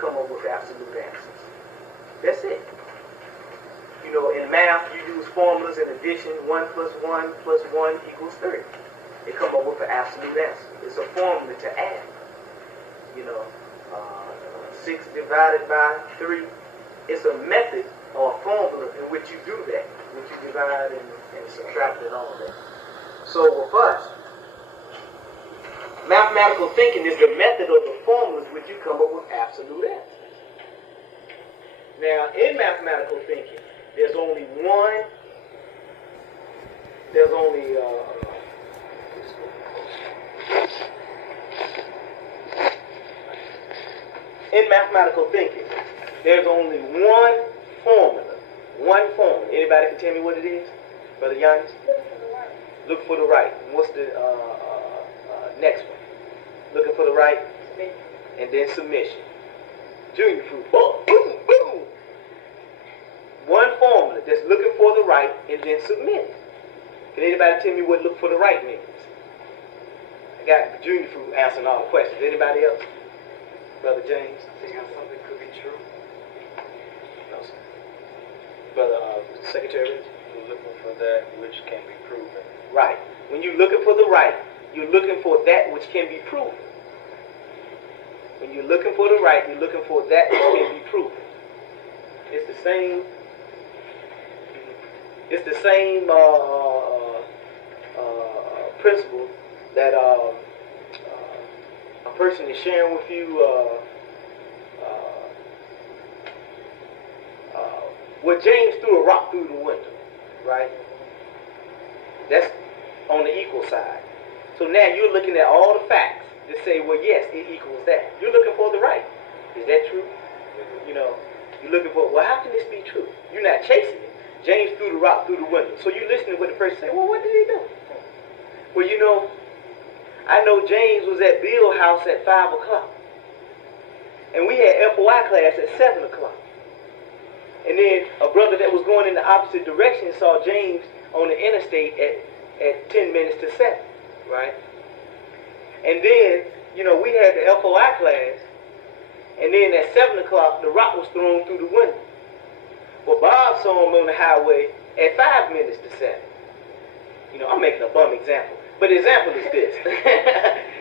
come up with absolute answers. That's it. You know, in math, you use formulas in addition. 1 plus 1 plus 1 equals 3. They come up with an absolute answer. It's a formula to add. You know, 6 divided by 3. It's a method or a formula in which you do that, which you divide and subtract and all that. So with us, mathematical thinking is the method or the formulas which you come up with absolute answers. Now, in mathematical thinking, there's only in mathematical thinking, there's only one formula. One formula. Anybody can tell me what it is? Brother Giannis? Look for the right. What's the next one? Looking for the right, and then submission. Junior fruit. Boom, boom, boom. One formula, just looking for the right and then submit. Can anybody tell me what look for the right means? I got junior fruit answering all the questions. Anybody else? Brother James? Think how something could be true. No, sir. Brother Secretary? You're looking for that which can be proven. Right. When you're looking for the right, you're looking for that which can be proven. When you're looking for the right, you're looking for that which can be proven. It's the same. It's the same principle that a person is sharing with you what James threw a rock through the window, right? That's on the equal side. So now you're looking at all the facts to say, well, yes, it equals that. You're looking for the right. Is that true? You know, you're looking for, well, how can this be true? You're not chasing it. James threw the rock through the window. So you're listening to what the person say, well, what did he do? Well, you know, I know James was at Bill's house at 5 o'clock. And we had F.O.I class at 7 o'clock. And then a brother that was going in the opposite direction saw James on the interstate at 10 minutes to 7, right? And then, you know, we had the F.O.I class, and then at 7 o'clock, the rock was thrown through the window. Well, Bob saw him on the highway at 5 minutes to 7. You know, I'm making a bum example. But the example is this.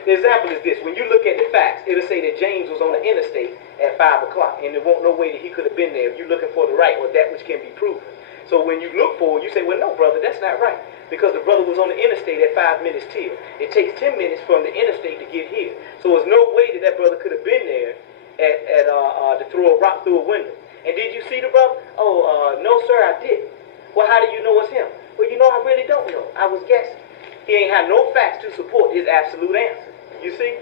The example is this. When you look at the facts, it'll say that James was on the interstate at 5 o'clock, and there won't no way that he could have been there if you're looking for the right or that which can be proven. So when you look for it, you say, well, no, brother, that's not right. Because the brother was on the interstate at 5 minutes till. It takes 10 minutes from the interstate to get here. So there's no way that that brother could have been there to throw a rock through a window. And did you see the brother? Oh, no, sir, I didn't. Well, how do you know it's him? Well, you know, I really don't know. I was guessing. He ain't have no facts to support his absolute answer. You see?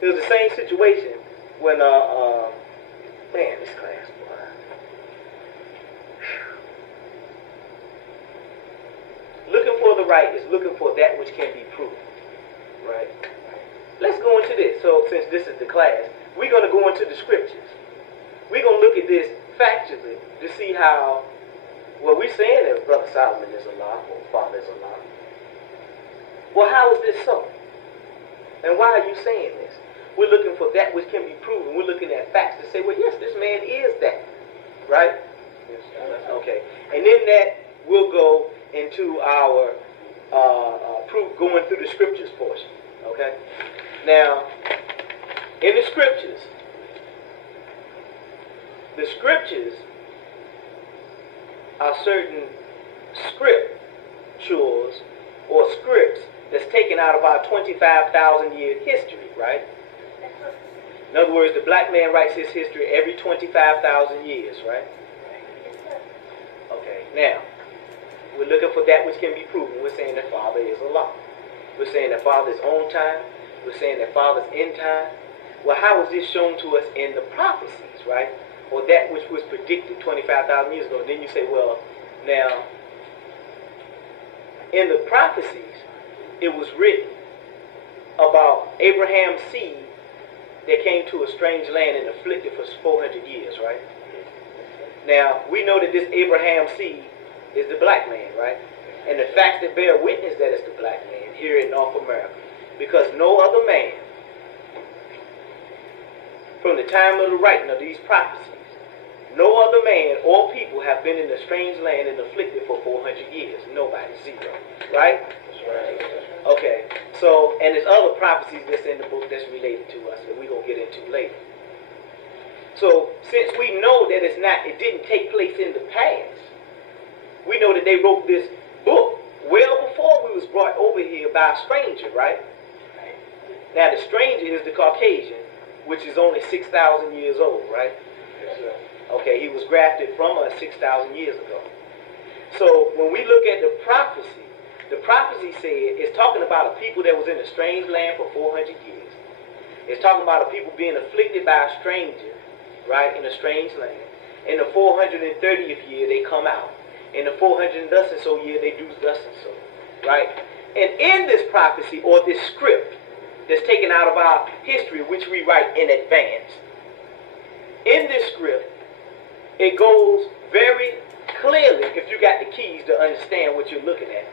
It was the same situation when, man, this class, boy. Looking for the right is looking for that which can be proven. Right? Let's go into this. So, since this is the class, we're going to go into the scriptures. We're going to look at this factually to see how, well, we're saying that Brother Solomon is a lie, or Father is a lie. Well, how is this so? And why are you saying this? We're looking for that which can be proven. We're looking at facts to say, well, yes, this man is that. Right? Yes. Okay. And in that, we'll go into our proof going through the scriptures portion. Okay? Now, in the scriptures are certain scriptures or scripts that's taken out of our 25,000 year history, right? In other words, the black man writes his history every 25,000 years, right? Okay, now, we're looking for that which can be proven. We're saying that Father is a law. We're saying that Father is on time. We're saying that Father's in time. Well, how is this shown to us in the prophecies, right? Or that which was predicted 25,000 years ago. Then you say, well, now, in the prophecies, it was written about Abraham's seed that came to a strange land and afflicted for 400 years, right? Now, we know that this Abraham seed is the black man, right? And the facts that bear witness that it's the black man here in North America. Because no other man from the time of the writing of these prophecies, no other man or people have been in a strange land and afflicted for 400 years. Nobody, zero. Right? That's right. Okay. So, and there's other prophecies that's in the book that's related to us that we're going to get into later. So, since we know that it didn't take place in the past, we know that they wrote this book well before we was brought over here by a stranger, right? Now, the stranger is the Caucasian, which is only 6,000 years old, right? Yes, sir. Okay, he was grafted from us 6,000 years ago. So when we look at the prophecy said it's talking about a people that was in a strange land for 400 years. It's talking about a people being afflicted by a stranger, right, in a strange land. In the 430th year, they come out. In the 400 and thus and so year, they do thus and so, right? And in this prophecy, or this script that's taken out of our history, which we write in advance, in this script, it goes very clearly, if you got the keys to understand what you're looking at,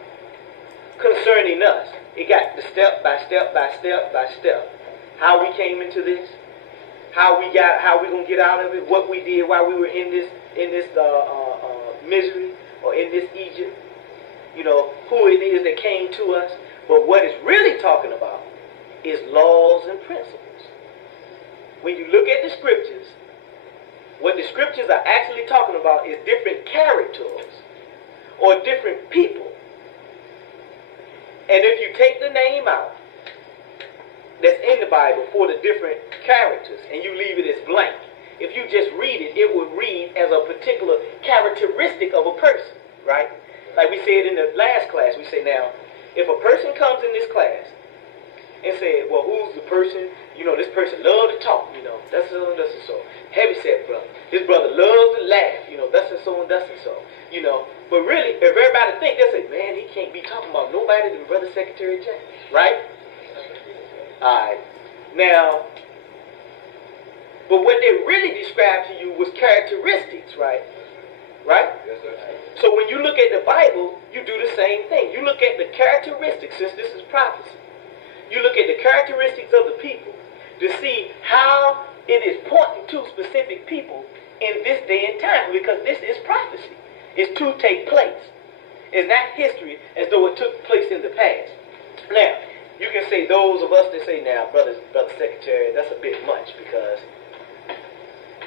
concerning us. It got the step by step by step by step. How we came into this, how we gonna get out of it, what we did while we were in this misery or in this Egypt. You know, who it is that came to us. But what it's really talking about is laws and principles. When you look at the scriptures, what the scriptures are actually talking about is different characters or different people. And if you take the name out that's in the Bible for the different characters and you leave it as blank, if you just read it, it will read as a particular characteristic of a person, right? Like we said in the last class, we say now, if a person comes in this class and said, well, who's the person? You know, this person loves to talk, you know, that's so and that's and so. Heavy set brother. This brother loves to laugh, you know, that's and so and that's and so. You know, but really, if everybody think, they say, man, he can't be talking about nobody than Brother Secretary James, right? Alright. Now, but what they really described to you was characteristics, right? Right? Yes, sir. So when you look at the Bible, you do the same thing. You look at the characteristics, since this is prophecy. You look at the characteristics of the people to see how it is pointing to specific people in this day and time, because this is prophecy. It's to take place. It's not history as though it took place in the past. Now, you can say those of us that say, now, brother Secretary, that's a bit much, because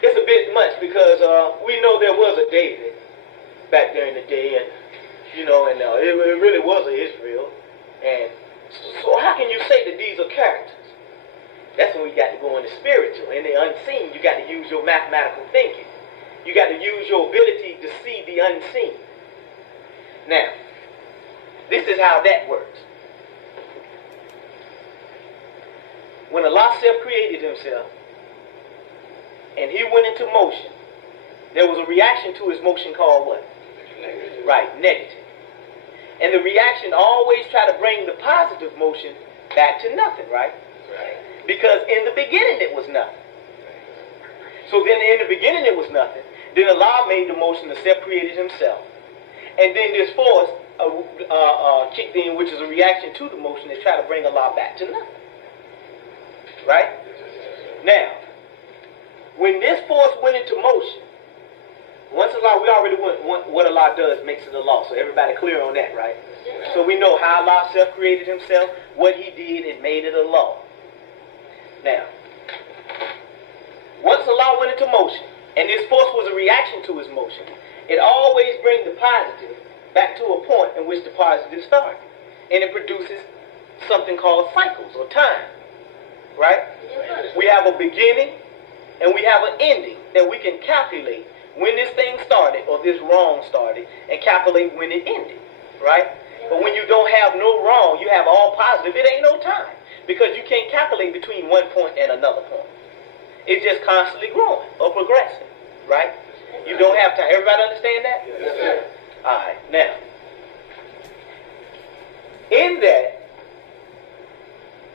it's a bit much because we know there was a David back there in the day, and you know, and it really was a Israel. And so how can you say that these are characters? That's when we got to go in the spiritual. In the unseen, you got to use your mathematical thinking. You got to use your ability to see the unseen. Now, this is how that works. When Allah self-created himself, and he went into motion, there was a reaction to his motion called what? Negative. Right, negative. And the reaction always try to bring the positive motion back to nothing, right? Right. Because in the beginning it was nothing. So then in the beginning it was nothing. Then Allah made the motion to self-created himself. And then this force kicked in, which is a reaction to the motion that try to bring Allah back to nothing. Right? Now, when this force went into motion, once Allah, we already went what Allah does makes it a law. So everybody clear on that, right? So we know how Allah self-created himself, what he did, and made it a law. Now, once Allah went into motion, and this force was a reaction to his motion, it always brings the positive back to a point in which the positive started. And it produces something called cycles or time. Right? We have a beginning and we have an ending that we can calculate when this thing started or this wrong started and calculate when it ended. Right? But when you don't have no wrong, you have all positive, it ain't no time. Because you can't calculate between one point and another point. It's just constantly growing or progressing. Right? You don't have time. Everybody understand that? Yes, sir. Alright, now, in that,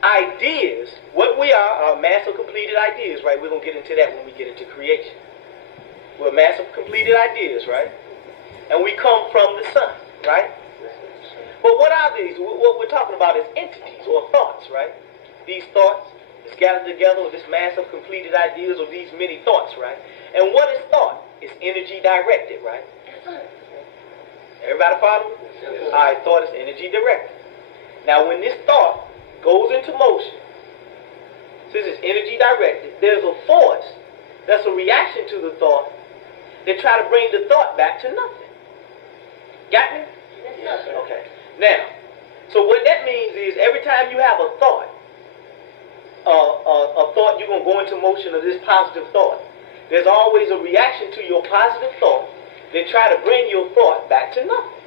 ideas, what we are mass of completed ideas, right? We're going to get into that when we get into creation. We're mass of completed ideas, right? And we come from the sun, right? But what are these? What we're talking about is entities or thoughts, right? These thoughts, scattered together with this mass of completed ideas or these many thoughts, right? And what is thought? It's energy directed, right? Everybody follow me? Yes. All right, thought is energy directed. Now, when this thought goes into motion, since it's energy directed, there's a force that's a reaction to the thought that try to bring the thought back to nothing. Got me? Yes, sir. Okay. Now, so what that means is every time you have a thought, you're going to go into motion of this positive thought. There's always a reaction to your positive thought that try to bring your thought back to nothing.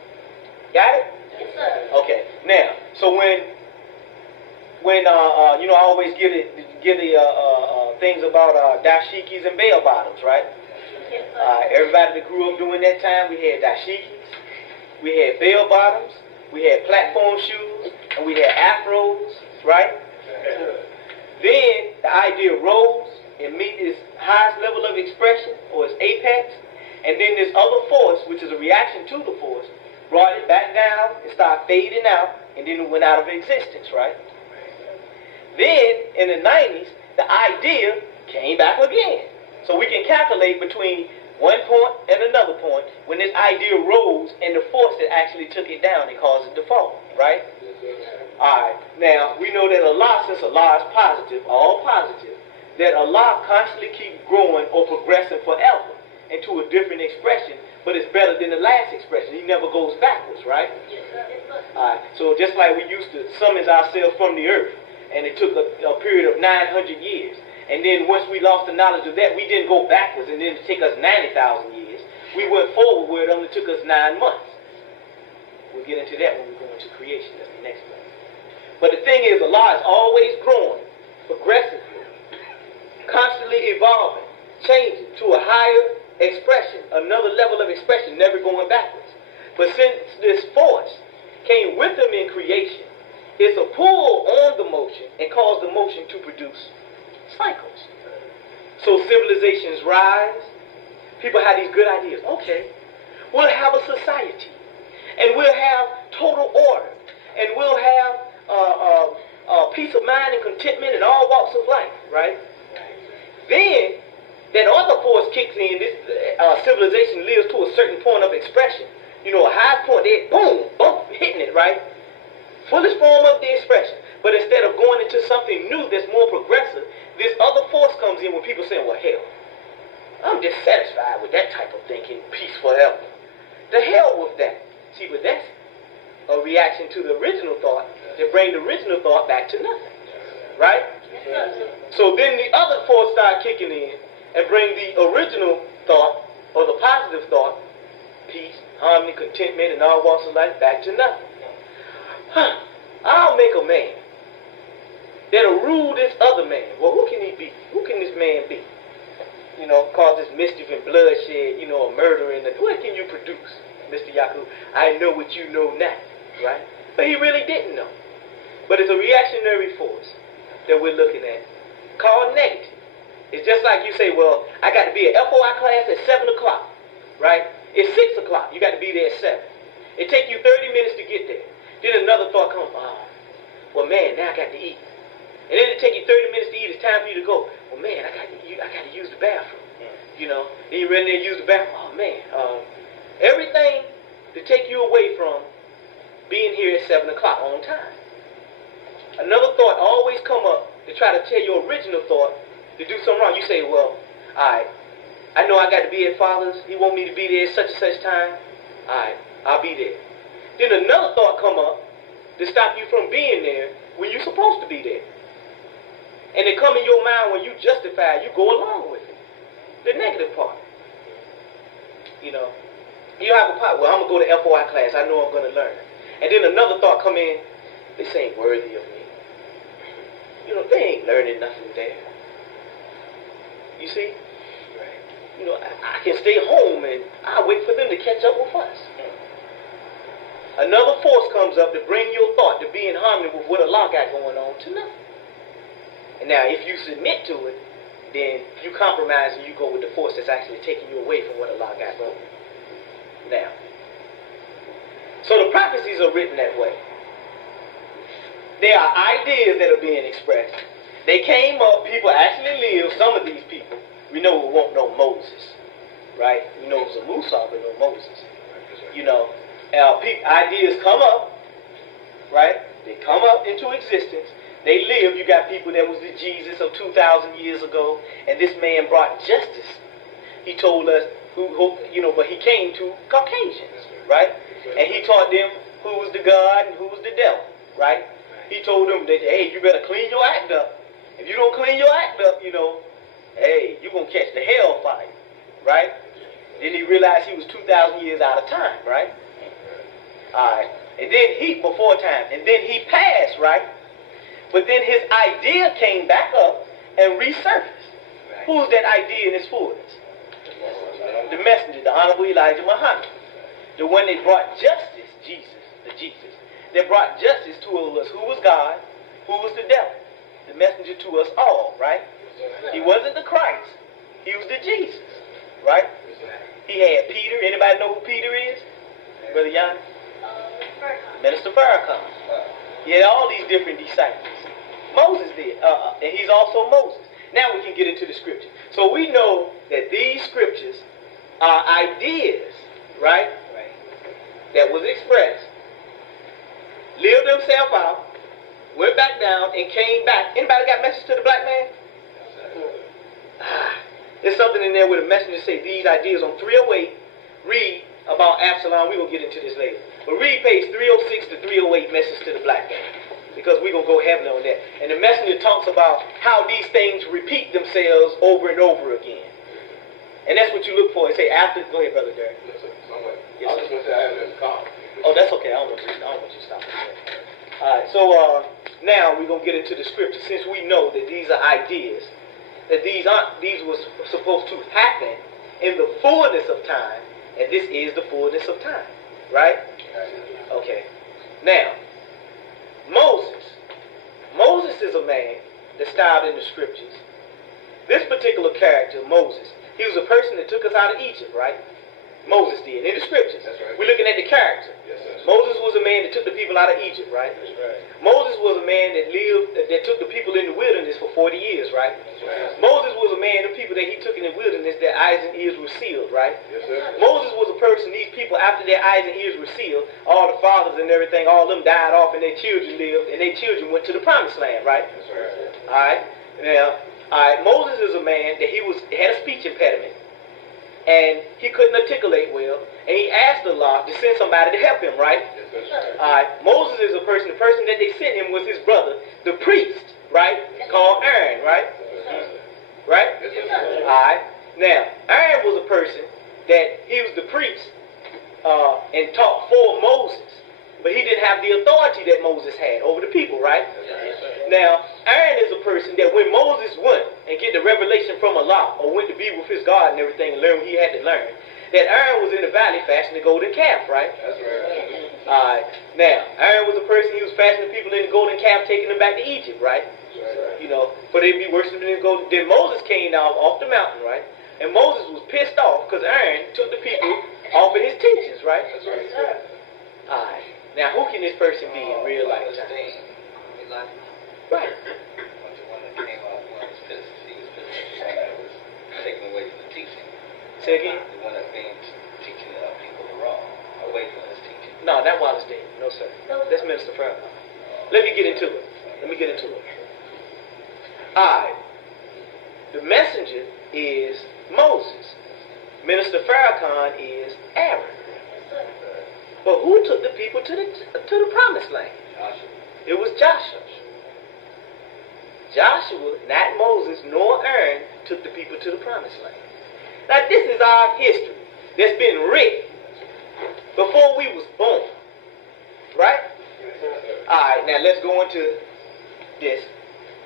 Got it? Yes, sir. Okay. Now, so when I always give the things about dashikis and bell bottoms, right? Yes, sir. Everybody that grew up during that time, we had dashikis, we had bell bottoms, we had platform shoes, and we had afros, right? Then the idea rose and meet its highest level of expression, or its apex, and then this other force, which is a reaction to the force, brought it back down and started fading out, and then it went out of existence, right? Then, in the 90s, the idea came back again. So we can calculate between one point and another point when this idea rose and the force that actually took it down and caused it to fall, right? Alright, now we know that Allah, since Allah is positive, all positive, that Allah constantly keeps growing or progressing forever into a different expression, but it's better than the last expression. He never goes backwards, right? Yes, sir. Alright, so just like we used to summons ourselves from the earth, and it took a period of 900 years, and then once we lost the knowledge of that, we didn't go backwards, and then it took us 90,000 years. We went forward where it only took us 9 months. We'll get into that when we go into creation. That's the next one. But the thing is, Allah is always growing, progressively, constantly evolving, changing to a higher expression, another level of expression, never going backwards. But since this force came with him in creation, it's a pull on the motion and cause the motion to produce cycles. So civilizations rise. People have these good ideas. Okay, we'll have a society, and we'll have total order, and we'll have peace of mind and contentment in all walks of life, right? Then that other force kicks in. This civilization lives to a certain point of expression. You know, a high point, they boom, bump, hitting it, right? Fullest form of the expression. But instead of going into something new that's more progressive, this other force comes in when people say, well, hell, I'm dissatisfied with that type of thinking, peace forever. The hell with that. See, but that's a reaction to the original thought that bring the original thought back to nothing. Right? So then the other force start kicking in and bring the original thought, or the positive thought, peace, harmony, contentment, and all walks of life back to nothing. I'll make a man that'll rule this other man. Well, who can he be? Who can this man be? You know, cause this mischief and bloodshed, you know, a murder and what can you produce, Mr. Yaku? I know what you know now, right? But he really didn't know. But it's a reactionary force that we're looking at called negative. It's just like you say, well, I got to be at F.O.I class at 7 o'clock, right? It's 6 o'clock. You got to be there at 7. It takes you 30 minutes to get there. Then another thought comes, well, man, now I got to eat. And then it take you 30 minutes to eat. It's time for you to go. Well, man, I got to use the bathroom. You know, then you run there and use the bathroom. Oh, man, everything to take you away from being here at 7 o'clock on time. Another thought always come up to try to tell your original thought to do something wrong. You say, well, all right, I know I got to be at Father's. He want me to be there at such and such time. All right, I'll be there. Then another thought come up to stop you from being there when you're supposed to be there. And it come in your mind when you justify, you go along with it. The negative part. You know, you have a part, well, I'm going to go to F.O.I class. I know I'm going to learn. And then another thought come in, this ain't worthy of me. You know, they ain't learning nothing there. You see? You know, I can stay home and I'll wait for them to catch up with us. Another force comes up to bring your thought to be in harmony with what Allah got going on to nothing. And now, if you submit to it, then you compromise and you go with the force that's actually taking you away from what Allah got going. Now, so the prophecies are written that way. They are ideas that are being expressed. They came up, people actually lived, some of these people. We know we won't know Moses, right? We know it was a Musa, but no Moses. You know, ideas come up, right? They come up into existence. They live. You got people that was the Jesus of 2,000 years ago, and this man brought justice. He told us but he came to Caucasians, right? And he taught them who was the God and who was the devil, right? He told them that, hey, you better clean your act up. If you don't clean your act up, hey, you're going to catch the hellfire, right? Then he realized he was 2,000 years out of time, right? All right. And then before time, and then he passed, right? But then his idea came back up and resurfaced. Who's that idea in its fullness? The messenger, the Honorable Elijah Muhammad. The one that brought justice, the Jesus. That brought justice to us, who was God, who was the devil. The messenger to us all, right? He wasn't the Christ. He was the Jesus, right? He had Peter. Anybody know who Peter is? Brother Yanni? Minister Farrakhan. He had all these different disciples. Moses did. And he's also Moses. Now we can get into the scripture. So we know that these scriptures are ideas, right? That was expressed, lived themselves out, went back down, and came back. Anybody got a message to the black man? There's something in there with a messenger say these ideas on 308. Read about Absalom. We're going to get into this later. But read page 306 to 308, message to the black man. Because we're going to go heavily on that. And the messenger talks about how these things repeat themselves over and over again. And that's what you look for. And say after, go ahead, Brother Derek. Yes, sir. Yes, I was just going to say I have this car. Oh, that's okay. I don't want you to stop that. All right. So now we're going to get into the scripture. Since we know that these are ideas, that these were supposed to happen in the fullness of time, and this is the fullness of time. Right? Okay. Now, Moses is a man that's styled in the scriptures. This particular character, Moses, he was a person that took us out of Egypt, right? Moses did, in the scriptures. That's right. We're looking at the character. Yes, sir. Moses was a man that took the people out of Egypt, right? That's right. Moses was a man that took the people in the wilderness for 40 years, right? That's right. Moses was a man, the people that he took in the wilderness, their eyes and ears were sealed, right? Yes, sir. Moses was a person, these people, after their eyes and ears were sealed, all the fathers and everything, all of them died off and their children lived, and their children went to the promised land, right? That's right. All right. Now, Moses is a man that had a speech impediment, and he couldn't articulate well, and he asked Allah to send somebody to help him, right? Yes, sir. All right. Moses is the person that they sent him was his brother, the priest, right? Called Aaron, right? Right? Yes, sir. All right. Now, Aaron was a person that he was the priest and taught for Moses, but he didn't have the authority that Moses had over the people, right? Now, Aaron is a person that when Moses went and get the revelation from Allah, or went to be with his God and everything and learn what he had to learn, that Aaron was in the valley fashioning the golden calf, right? That's right. Alright. Now, Aaron was a person, he was fashioning people in the golden calf, taking them back to Egypt, right? That's right. For they to be worshiping in the golden. Then Moses came down off the mountain, right? And Moses was pissed off because Aaron took the people off of his teachings, right? That's right. Alright. Now, who can this person be in real lifetime? Right. The one that came out, one was pissed. He was pissed at the one that was taken away from the teaching. Say again? The one that's being teaching people the wrong, away from his teaching. No, that Wallace David. No, sir. That's Minister Farrakhan. Let me get into it. Alright. The messenger is Moses. Minister Farrakhan is Aaron. But who took the people to the promised land? It was Joshua. Joshua, not Moses, nor Aaron, took the people to the promised land. Now this is our history that's been written before we was born. Right? Alright, now let's go into this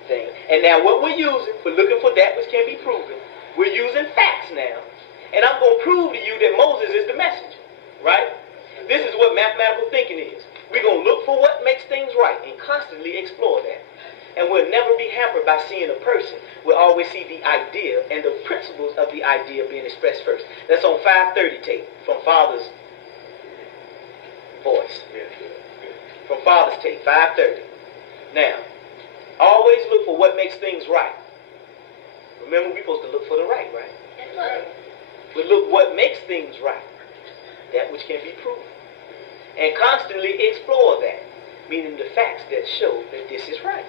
thing. And now what we're using for looking for that which can be proven, we're using facts now. And I'm going to prove to you that Moses is the messenger. Right? This is what mathematical thinking is. We're going to look for what makes things right and constantly explore that. And we'll never be hampered by seeing a person. We'll always see the idea and the principles of the idea being expressed first. That's on 530 tape from Father's voice. From Father's tape, 530. Now, Always look for what makes things right. Remember, we're supposed to look for the right, right? Yes, sir. But look what makes things right. That which can be proven. And constantly explore that. Meaning the facts that show that this is right.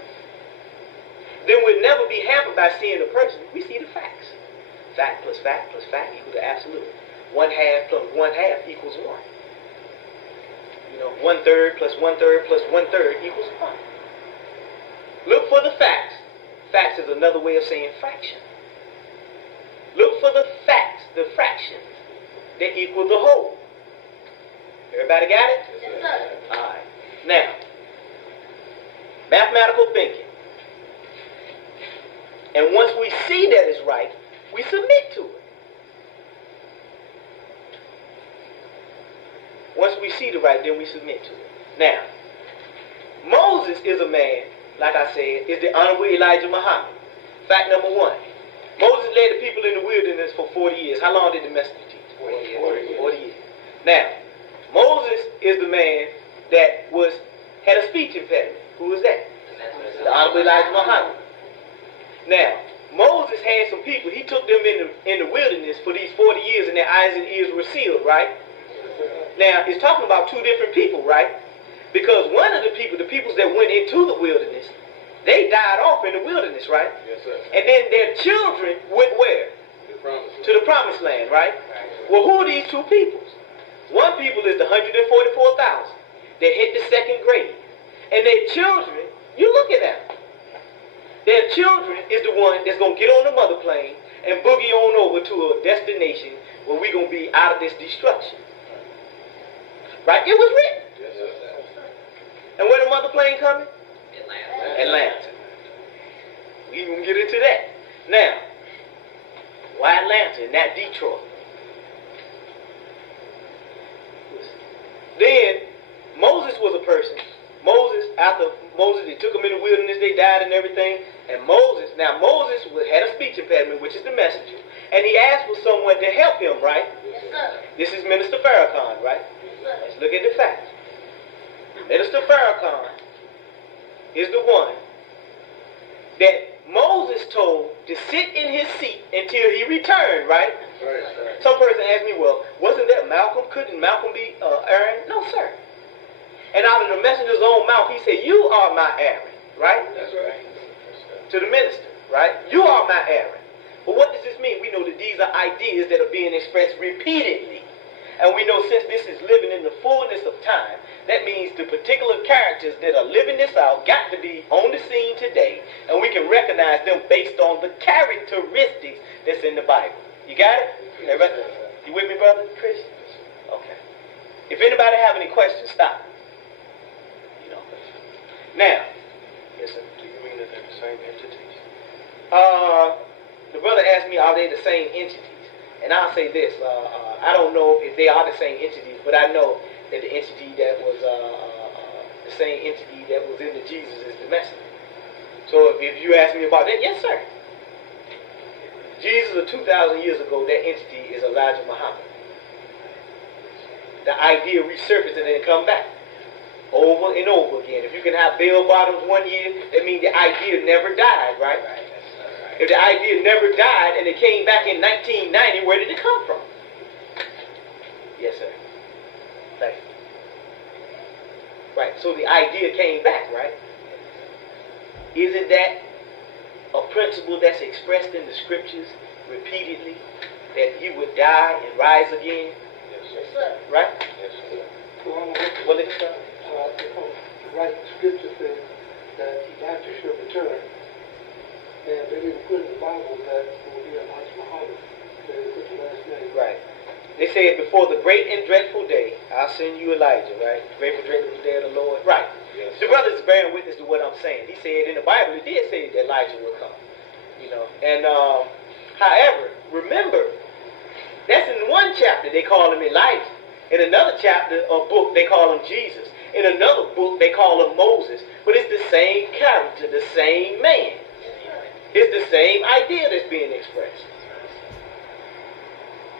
Then we'll never be hampered by seeing the person. We see the facts. Fact plus fact plus fact equals the absolute. 1/2 plus 1/2 equals 1. You know, 1/3 plus 1/3 plus 1/3 equals 1. Look for the facts. Facts is another way of saying fraction. Look for the facts, the fractions, that equal the whole. Everybody got it? Yes, sir. Alright. Now, mathematical thinking. And once we see that it's right, we submit to it. Once we see the right, then we submit to it. Now, Moses is a man, like I said, is the honorable Elijah Muhammad. Fact number 1. Moses led the people in the wilderness for 40 years. How long did the messenger teach? 40 years. 40 years. Now, Moses is the man that had a speech impediment. Who is that? The honorable Elijah Muhammad. Now, Moses had some people. He took them in the wilderness for these 40 years, and their eyes and ears were sealed, right? Now, it's talking about two different people, right? Because one of the peoples that went into the wilderness, they died off in the wilderness, right? Yes, sir. And then their children went where? To the promised land, right? Well, who are these two peoples? One people is the 144,000 that hit the second grade. And their children, you're looking at them. Their children is the one that's going to get on the mother plane and boogie on over to a destination where we're going to be out of this destruction. Right? It was written. Yes, sir. And where the mother plane coming? Atlanta. Atlanta. We gonna get into that. Now, why Atlanta and not Detroit? Then Moses was a person. After Moses, they took him in the wilderness, they died and everything. And Moses had a speech impediment, which is the messenger. And he asked for someone to help him, right? Yes, sir. This is Minister Farrakhan, right? Yes, sir. Let's look at the facts. Minister Farrakhan is the one that Moses told to sit in his seat until he returned, right? Right. Some person asked me, well, wasn't that Malcolm? Couldn't Malcolm be Aaron? No, sir. And out of the messenger's own mouth, he said, you are my Aaron, right? That's right. To the minister, right? You are my Aaron. But what does this mean? We know that these are ideas that are being expressed repeatedly. And we know since this is living in the fullness of time, that means the particular characters that are living this out got to be on the scene today, and we can recognize them based on the characteristics that's in the Bible. You got it? Everybody? You with me, brother Chris? Okay. If anybody have any questions, stop. You know. Now, yes, sir. Do you mean that they're the same entities? The brother asked me, are they the same entities? And I'll say this, I don't know if they are the same entities, but I know that the entity that was the same entity that was in the Jesus is the messenger. So if you ask me about that, yes, sir. Jesus of 2,000 years ago, that entity is Elijah Muhammad. The idea resurfaced and then come back over and over again. If you can have bell bottoms 1 year, that means the idea never died, right? If the idea never died and it came back in 1990, where did it come from? Yes, sir. Thank you. Right, so the idea came back, right? Isn't that a principle that's expressed in the scriptures repeatedly? That he would die and rise again? Yes, Yes, sir. sir. Right? Yes, sir. Well, it's, Right, scripture says that Elijah shall return. And they didn't put in the Bible that it will be Elijah Muhammad. They didn't put the last name. right. They said before the great and dreadful day, I'll send you Elijah, right? The great and dreadful day of the Lord. Right. Yes, The brother's bearing witness to what I'm saying. He said in the Bible, it did say that Elijah will come. You know. And however, remember, that's in one chapter they call him Elijah. In another chapter or book they call him Jesus. In another book they call him Moses. But it's the same character, the same man. It's the same idea that's being expressed.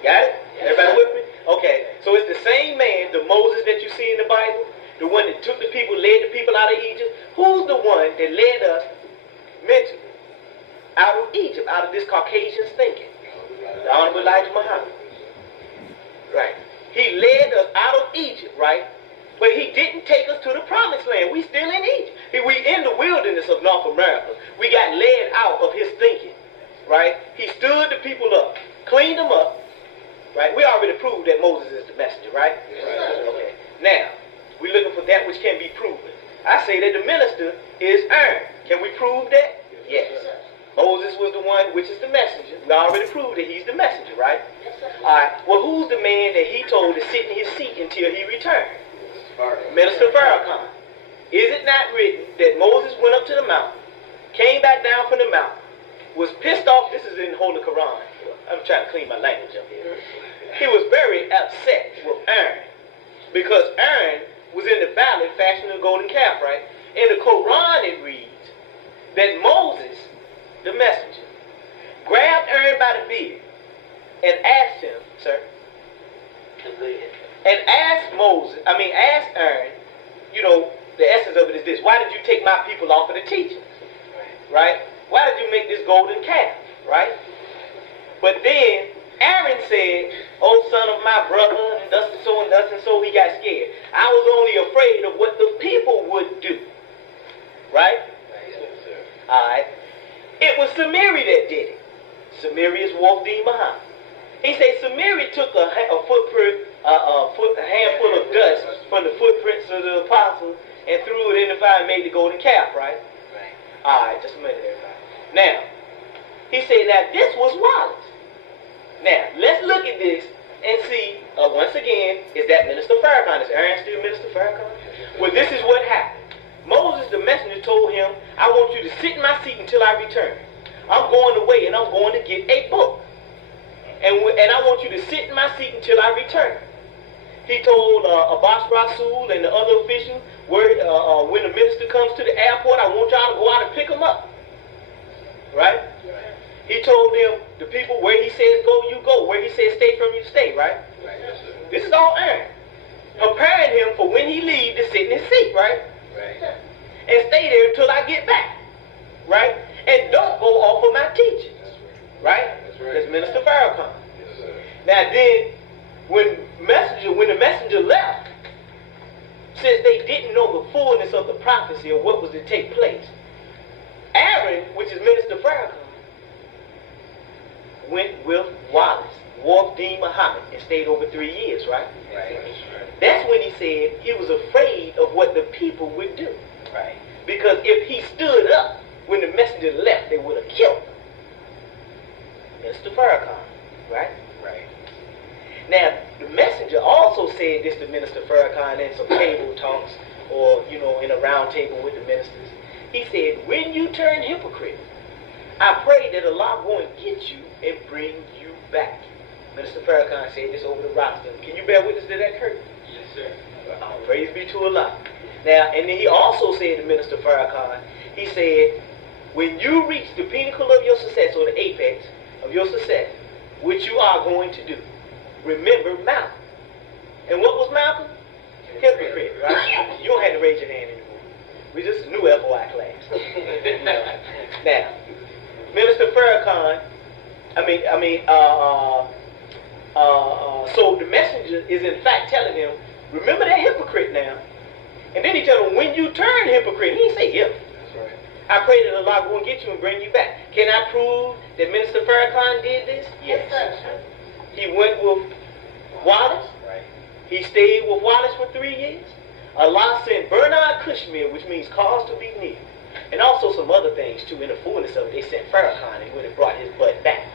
Got it? Everybody with me? Okay. So it's the same man, the Moses that you see in the Bible, the one that took the people, led the people out of Egypt. Who's the one that led us mentally out of Egypt, out of this Caucasian thinking. The Honorable Elijah Muhammad. Right. He led us out of Egypt, right? But he didn't take us to the promised land. We still in Egypt. We in the wilderness of North America. We got led out of his thinking, right? He stood the people up, cleaned them up, right? We already proved that Moses is the messenger, right? Okay. Now, we're looking for that which can be proven. I say that the minister is Aaron. Can we prove that? Yes. Moses was the one which is the messenger. We already proved that he's the messenger, right? All right. Well, who's the man that he told to sit in his seat until he returned? Minister Farrakhan. Is it not written that Moses went up to the mountain, came back down from the mountain, was pissed off? This is in the Holy Quran. I'm trying to clean my language up here. He was very upset with Aaron because Aaron was in the valley fashioning a golden calf, right? In the Quran it reads that Moses, the messenger, grabbed Aaron by the beard and asked him, sir, and asked Aaron, you know, the essence of it is this: why did you take my people off of the teachings? Right? Why did you make this golden calf? Right? But then Aaron said, oh son of my brother, and thus and so, he got scared. I was only afraid of what the people would do. Right? Alright. It was Samiri that did it. Samiri is Wafdi Muhammad. He said Samiri took a handful of dust from the footprints of the apostles and threw it in the fire and made the golden calf, right? Alright, just a minute, everybody. Now, he said, now this was Wallace. Now, let's look at this and see, once again, is that Minister Farrakhan? Is Aaron still Minister Farrakhan? Well, this is what happened. Moses, the messenger, told him, I want you to sit in my seat until I return. I'm going away and I'm going to get a book. And I want you to sit in my seat until I return. He told Abbas Rasul and the other officials, when the minister comes to the airport, I want y'all to go out and pick him up. Right? He told them, the people, where he says go, you go. Where he says stay from, you stay, right? This is all Aaron. Preparing him for when he leaves to sit in his seat, right? And stay there until I get back. Right? And don't go off of my teachings. Right? That's Minister Farrakhan. Now then, when the messenger left, since they didn't know the fullness of the prophecy or what was to take place, Aaron, which is Minister Farrakhan, went with Wallace, Wafdi Muhammad, and stayed over 3 years, right? That's when he said he was afraid of what the people would do. Right. Because if he stood up when the messenger left, they would have killed him. Mr. Farrakhan, right? Now, the messenger also said this to Minister Farrakhan in some table talks or, you know, in a round table with the ministers. He said, when you turn hypocrite, I pray that Allah will get you and bring you back. Minister Farrakhan said this over the roster. Can you bear witness to that, Kurt? Yes, sir. Praise be to Allah. Now, and then he also said to Minister Farrakhan, he said, when you reach the pinnacle of your success, or the apex of your success, which you are going to do, remember Malcolm. And what was Malcolm? Hypocrite, right? You don't have to raise your hand anymore. We just a new F.O.I. class. Now, Minister Farrakhan, so the messenger is in fact telling him, remember that hypocrite now. And then he tells him, when you turn hypocrite, he didn't say if. I pray that Allah will get you and bring you back. Can I prove that Minister Farrakhan did this? Yes. He went with Wallace. He stayed with Wallace for 3 years. Allah sent Bernard Kushmir, which means cause to be near. And also some other things too. In the fullness of it, they sent Farrakhan and went and brought his butt back.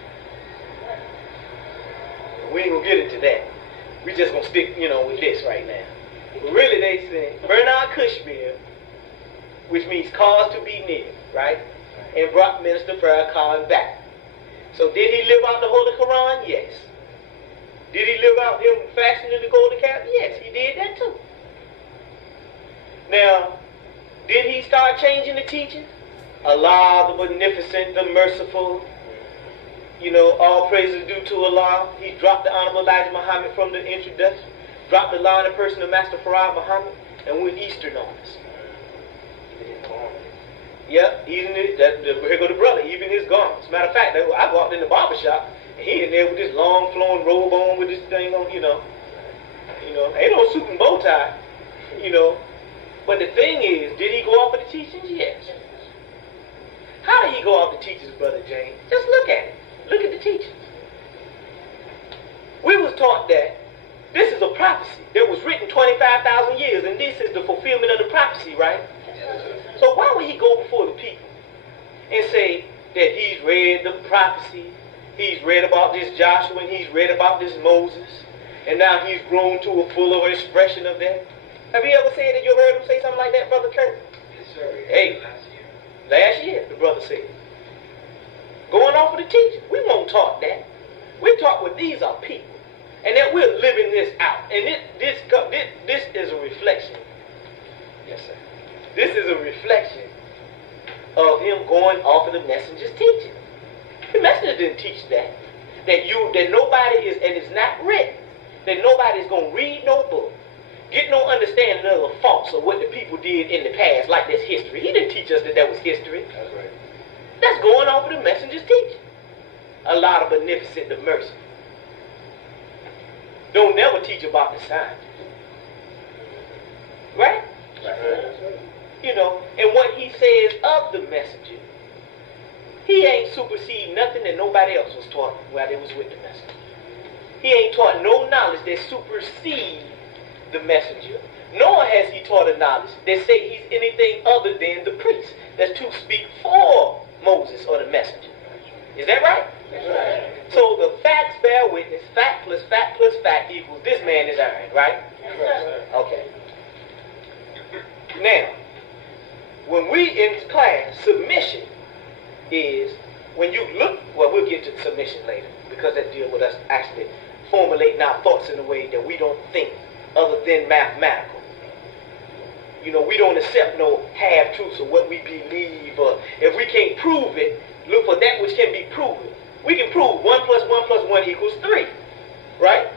We ain't gonna get into that. We just gonna stick, with this right now. But really, they sent Bernard Kushmir, which means cause to be near, right? And brought Minister Farrakhan back. So did he live out the Holy Quran? Yes. Did he live out him fashioning the golden calf? Yes, he did that too. Now, did he start changing the teachings? Allah, the Magnificent, the Merciful, all praises due to Allah. He dropped the Honorable Elijah Muhammad from the introduction, dropped the line of person of Master F.O.I. Muhammad, and went Eastern on us. Yeah, even here go the brother, even his garments. Matter of fact, I walked in the barber shop, and he in there with this long flowing robe on with this thing on, ain't no suit and bow tie, But the thing is, did he go off of the teachings? Yes. How did he go off the teachings, Brother James? Just look at it. Look at the teachings. We was taught that this is a prophecy that was written 25,000 years, and this is the fulfillment of the prophecy, right? So why would he go before the people and say that he's read the prophecy, he's read about this Joshua, and he's read about this Moses, and now he's grown to a fuller expression of that? Have you ever said that you heard him say something like that, Brother Kurt? Yes, sir. Hey, last year the brother said. Going off of the teaching, we won't talk that. We talk what these are people, and that we're living this out. And this is a reflection. Yes, sir. This is a reflection of him going off of the messenger's teaching. The messenger didn't teach that. That nobody is, and it's not written, that nobody's going to read no book, get no understanding of the faults of what the people did in the past, like that's history. He didn't teach us that was history. That's right. That's going off of the messenger's teaching. A lot of beneficent of mercy. Don't never teach about the signs. Right? Right. And what he says of the messenger, he ain't supersede nothing that nobody else was taught while they was with the messenger. He ain't taught no knowledge that supersedes the messenger, nor has he taught a knowledge that say he's anything other than the priest that's to speak for Moses or the messenger. Is that right? That's right. So the facts bear witness. Fact plus fact plus fact equals this man is iron, right? Yes, sir. Okay. Now, when we in class, submission is when you look, well, we'll get to submission later because that deals with us actually formulating our thoughts in a way that we don't think other than mathematical. We don't accept no half-truths of what we believe, or if we can't prove it, look for that which can be proven. We can prove 1 plus 1 plus 1 equals 3, right?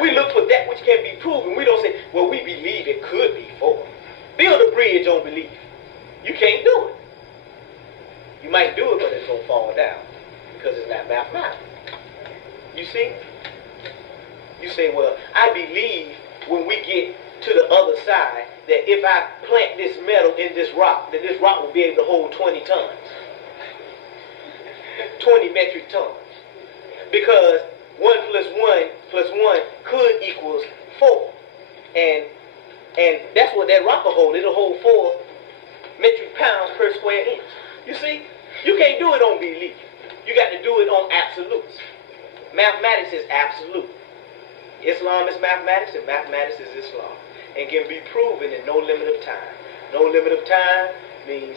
We look for that which can be proven. We don't say, well, we believe it could be 4. Build a bridge on belief. You can't do it. You might do it, but it's going to fall down because it's not mathematical. You see? You say, well, I believe when we get to the other side that if I plant this metal in this rock, that this rock will be able to hold 20 tons. 20 metric tons. Because 1 plus 1 plus 1 could equals 4. And that's what that rock will hold. It'll hold 4 metric pounds per square inch. You see? You can't do it on belief. You got to do it on absolutes. Mathematics is absolute. Islam is mathematics, and mathematics is Islam, and can be proven in no limit of time. No limit of time means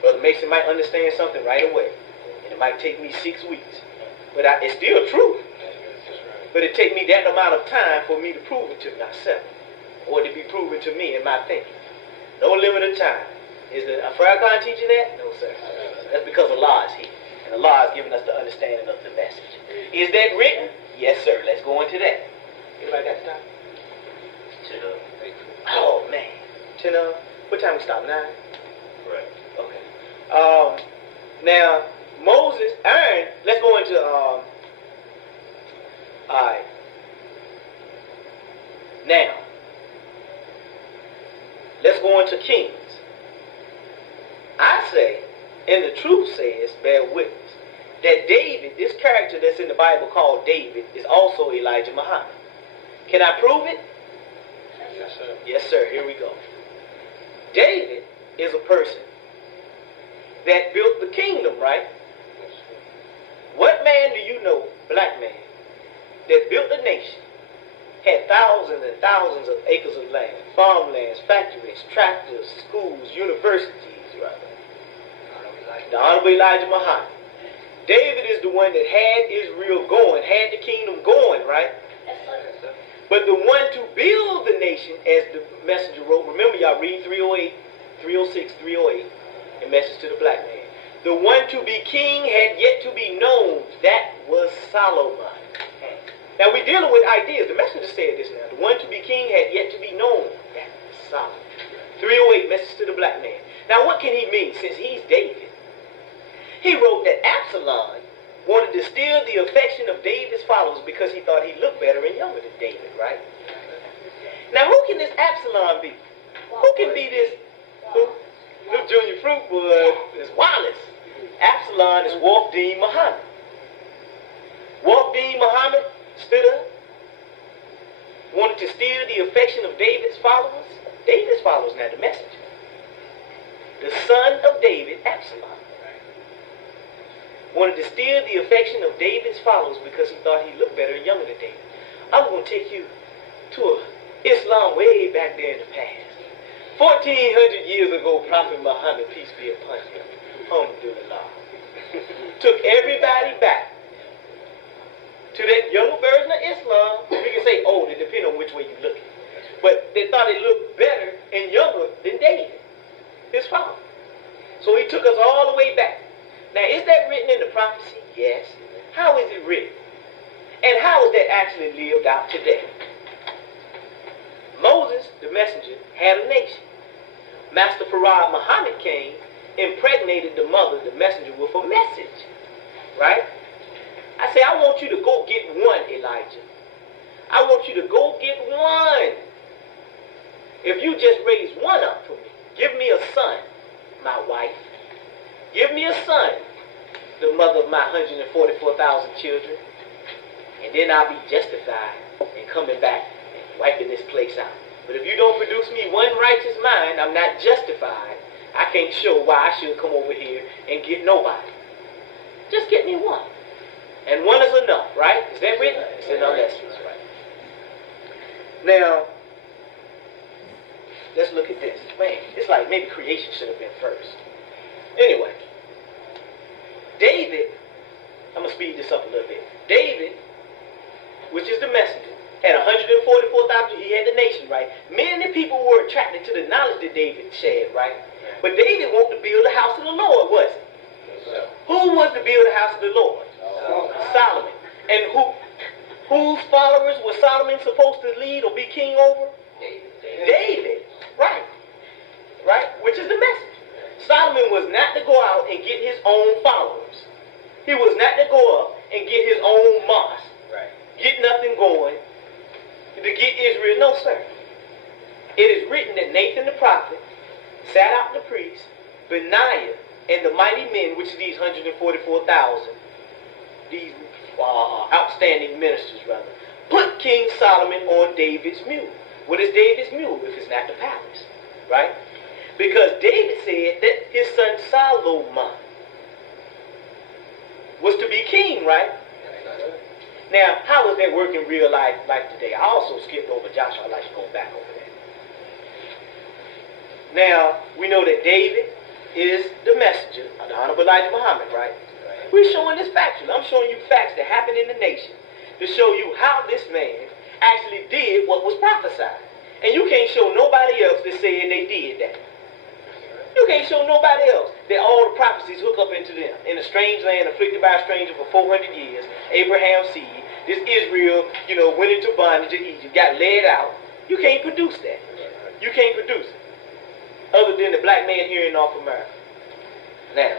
Brother Mason might understand something right away, and it might take me 6 weeks, but it's still true. But it take me that amount of time for me to prove it to myself, or to be proven to me in my thinking. No limit of time. Is the Farrakhan teaching that? No, sir. That's because Allah is here, and Allah is giving us the understanding of the message. Is that written? Yes, sir. Let's go into that. Anybody got time? Oh, man. 10 what time we stop? 9? Right. Okay. Now, Moses, Aaron, let's go into, alright. Now, let's go into Kings. I say, and the truth says, bear witness, that David, this character that's in the Bible called David, is also Elijah Muhammad. Can I prove it? Yes, sir. Yes, sir. Here we go. David is a person that built the kingdom, right? Yes, sir. What man do you know, black man, that built a nation, had thousands and thousands of acres of land, farmlands, factories, tractors, schools, universities, right? The Honorable Elijah Muhammad. David is the one that had Israel going, had the kingdom going, right? Yes, sir. But the one to build the nation, as the messenger wrote, remember y'all read 308, 306, 308, in Message to the Black Man. The one to be king had yet to be known. That was Solomon. Now we're dealing with ideas. The messenger said this now. The one to be king had yet to be known. That was Solomon. 308, Message to the Black Man. Now what can he mean since he's David? He wrote that Absalom wanted to steal the affection of David's followers because he thought he looked better and younger than David, right? Now who can this Absalom be? Who can be this? Who? Little Junior Fruitwood is Wallace. Absalom is Wafdeen Muhammad. Wafdeen Muhammad stood up, wanted to steal the affection of David's followers. David's followers, now the messenger. The son of David, Absalom, wanted to steal the affection of David's followers because he thought he looked better and younger than David. I'm going to take you to Islam way back there in the past. 1400 years ago, Prophet Muhammad, peace be upon him, alhamdulillah, took everybody back to that younger version of Islam. We can say old, it depends on which way you look at it. But they thought it looked better and younger than David, his father. So he took us all the way back. Now, is that written in the prophecy? Yes. How is it written? And how is that actually lived out today? Moses, the messenger, had a nation. Master F.O.I Muhammad came, impregnated the mother, the messenger, with a message. Right? I say, I want you to go get one, Elijah. I want you to go get one. If you just raise one up for me, give me a son, my wife. Give me a son, the mother of my 144,000 children. And then I'll be justified in coming back and wiping this place out. But if you don't produce me one righteous mind, I'm not justified. I can't show why I should come over here and get nobody. Just get me one. And one is enough, right? Is that written? It's in our lessons, right? Now, let's look at this. Man, it's like maybe creation should have been first. Anyway, David, I'm going to speed this up a little bit. David, which is the messenger, had 144,000, he had the nation, right? Many people were attracted to the knowledge that David shared, right? But David wanted to build the house of the Lord, wasn't he? Who was to build the house of the Lord? Solomon. And whose followers was Solomon supposed to lead or be king over? David. Right. Right? Which is the message. Solomon was not to go out and get his own followers. He was not to go up and get his own mosque. Right. Get nothing going. To get Israel. No, sir. It is written that Nathan the prophet sat out the priests, Benaiah, and the mighty men, which are these 144,000, these outstanding ministers, rather, put King Solomon on David's mule. What is David's mule if it's not the palace? Right? Because David said that his son Solomon was to be king, right? Now, how does that work in real life today? I also skipped over Joshua. I like to go back over that. Now, we know that David is the messenger of the Honorable Elijah Muhammad, right? We're showing this factual. I'm showing you facts that happened in the nation to show you how this man actually did what was prophesied. And you can't show nobody else that said they did that. You can't show nobody else that all the prophecies hook up into them. In a strange land afflicted by a stranger for 400 years, Abraham's seed, this Israel, went into bondage in Egypt, got led out. You can't produce that. You can't produce it. Other than the black man here in North America. Now,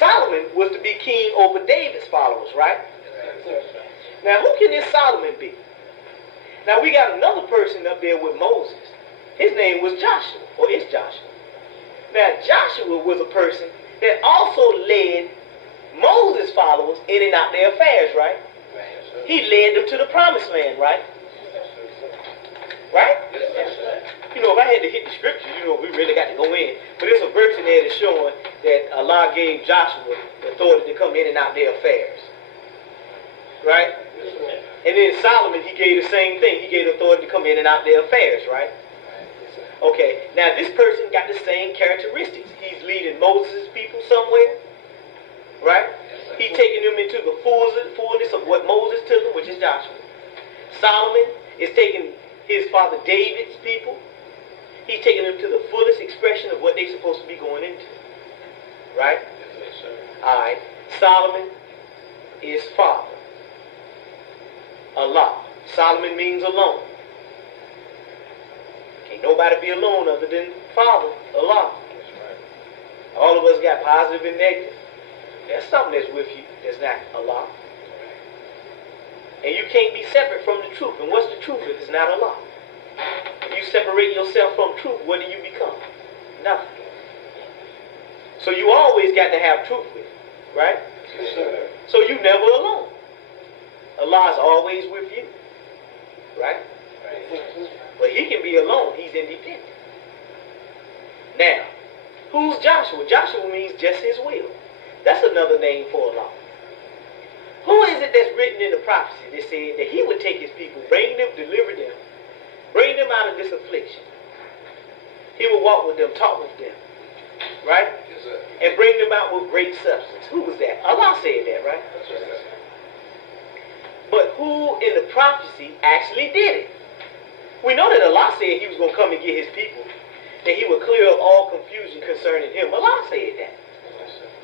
Solomon was to be king over David's followers, right? Now, who can this Solomon be? Now, we got another person up there with Moses. His name was Joshua, or is Joshua. Now, Joshua was a person that also led Moses' followers in and out their affairs, right? He led them to the promised land, right? Right? If I had to hit the scripture, we really got to go in. But there's a verse in there that's showing that Allah gave Joshua the authority to come in and out their affairs. Right? And then Solomon, he gave the same thing. He gave authority to come in and out their affairs, right? Okay, now this person got the same characteristics. He's leading Moses' people somewhere, right? He's taking them into the fullness of what Moses took them, which is Joshua. Solomon is taking his father David's people. He's taking them to the fullest expression of what they're supposed to be going into, right? All right, Solomon is father. Allah. Solomon means alone. Ain't nobody be alone other than Father, Allah. That's right. All of us got positive and negative. There's something that's with you that's not Allah. And you can't be separate from the truth. And what's the truth if it's not Allah? If you separate yourself from truth, what do you become? Nothing. So you always got to have truth with you, right? Yes, sir. So you never alone. Allah is always with you, right? But he can be alone. He's independent. Now, who's Joshua? Joshua means just his will. That's another name for Allah. Who is it that's written in the prophecy that said that he would take his people, bring them, deliver them, bring them out of this affliction? He would walk with them, talk with them, right? Yes, sir. And bring them out with great substance. Who was that? Allah said that, right? That's right. But who in the prophecy actually did it? We know that Allah said he was going to come and get his people, that he would clear up all confusion concerning him. Allah said that,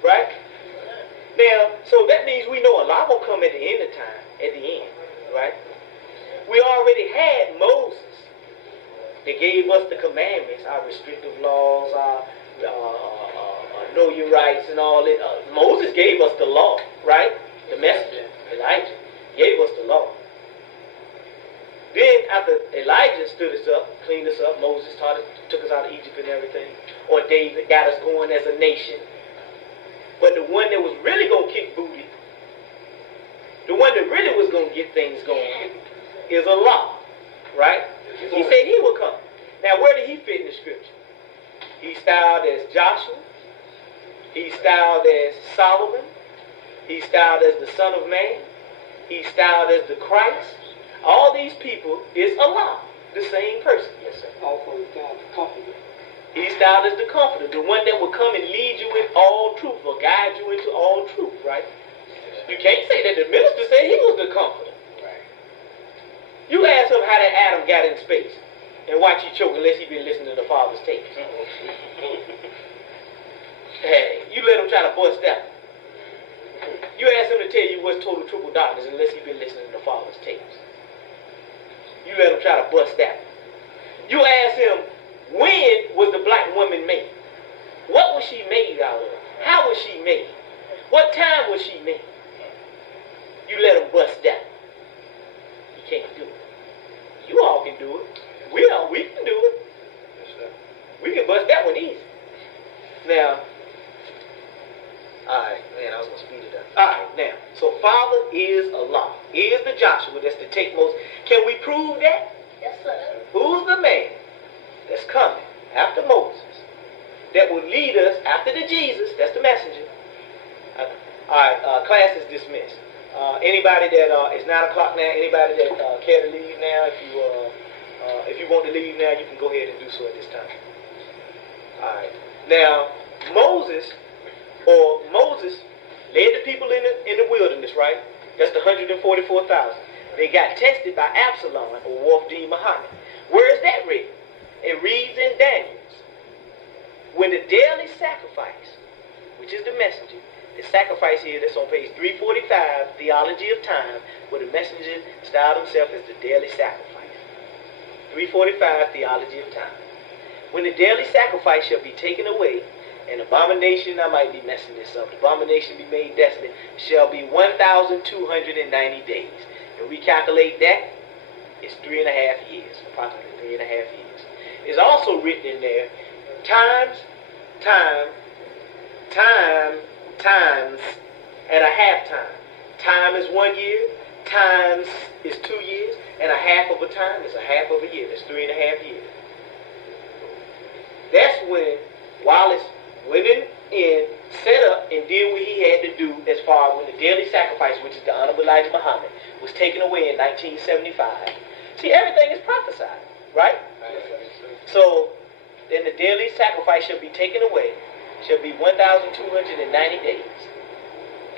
right? Now, so that means we know Allah will come at the end of time, at the end, right? We already had Moses that gave us the commandments, our restrictive laws, our know your rights and all that. Moses gave us the law, right? The messenger, Elijah, gave us the law. Then after Elijah stood us up, cleaned us up, Moses took us out of Egypt and everything, or David got us going as a nation. But the one that was really going to kick booty, the one that really was going to get things going, is Allah, right? He said he would come. Now, where did he fit in the scripture? He's styled as Joshua. He's styled as Solomon. He's styled as the Son of Man. He's styled as the Christ. All these people is Allah, the same person. Yes, sir. Also, it's down to comfort. He's styled as the Comforter, the one that will come and lead you in all truth, or guide you into all truth, right? You can't say that the minister said he was the Comforter. Right. You ask him how that Adam got in space, and watch he choke unless he been listening to the Father's tapes. Hey, you let him try to bust that. You ask him to tell you what's total triple darkness unless he been listening to the Father's tapes. You let him try to bust that. You ask him, when was the black woman made? What was she made out of? How was she made? What time was she made? You let him bust that. He can't do it. You all can do it. We can do it. Yes, sir. We can bust that one easy. Now, alright, man, I was going to speed it up. Alright, now, so Father is Allah. Is the Joshua that's to take most. Can we prove that? Yes, sir. Who's the man that's coming after Moses that will lead us after the Jesus, that's the messenger? Alright, class is dismissed. Anybody that, it's 9 o'clock now, anybody that care to leave now, if you want to leave now, you can go ahead and do so at this time. Alright, now, Moses led the people in the wilderness, right? That's the 144,000. They got tested by Absalom or Wafdi Muhammad. Where is that written? It reads in Daniel's. When the daily sacrifice, which is the messenger, the sacrifice here that's on page 345, Theology of Time, where the messenger styled himself as the daily sacrifice. 345, Theology of Time. When the daily sacrifice shall be taken away, an abomination, I might be messing this up, abomination be made desolate, shall be 1,290 days. And we calculate that, it's 3.5 years, approximately 3.5 years. It's also written in there, times, and a half time. Time is 1 year, times is 2 years, and a half of a time is a half of a year. That's 3.5 years. That's when Wallace went in, set up, and did what he had to do as far as when the daily sacrifice, which is the Honorable Elijah Muhammad, was taken away in 1975. See, everything is prophesied, right? So, then the daily sacrifice shall be taken away, shall be 1,290 days.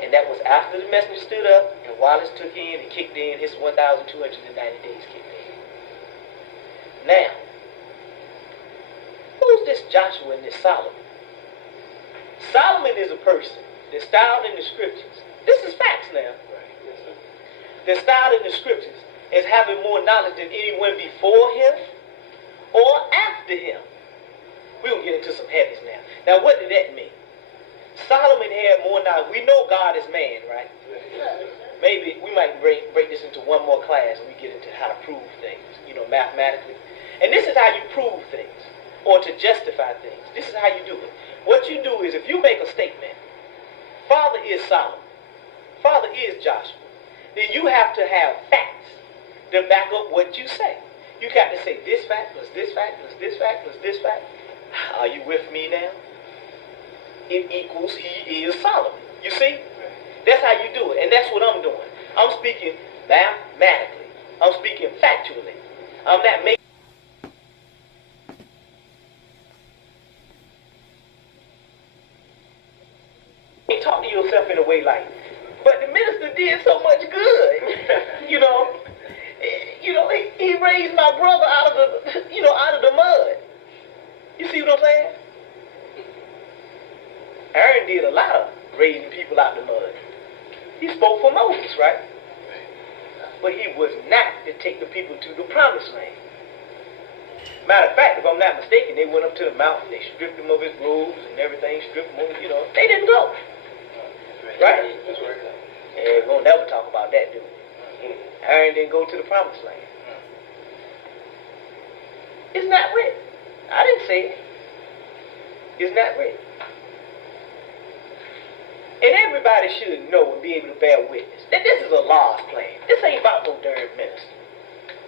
And that was after the messenger stood up, and Wallace took in and kicked in, his 1,290 days kicked in. Now, who's this Joshua and this Solomon? Solomon is a person that's styled in the scriptures. This is facts now. That's styled in the scriptures as having more knowledge than anyone before him or after him. We're going to get into some heavies now. Now, what did that mean? Solomon had more knowledge. We know God is man, right? Maybe we might break this into one more class and we get into how to prove things, mathematically. And this is how you prove things or to justify things. This is how you do it. What you do is if you make a statement, Father is Solomon, Father is Joshua, then you have to have facts to back up what you say. You got to say this fact plus this fact plus this fact plus this fact. Are you with me now? It equals he is Solomon. You see? That's how you do it. And that's what I'm doing. I'm speaking mathematically. I'm speaking factually. I'm not making talk to yourself in a way like, but the minister did so much good. He raised my brother out of the mud. You see what I'm saying? Aaron did a lot of raising people out of the mud. He spoke for Moses, right? But he was not to take the people to the promised land. Matter of fact, if I'm not mistaken, they went up to the mountain, they stripped him of his robes and everything, stripped him of, they didn't go. Right? That's right. And we'll never talk about that, do we? Aaron didn't go to the promised land. It's not written. I didn't say it. It's not written. And everybody should know and be able to bear witness that this is a lost plan. This ain't about no darn minister.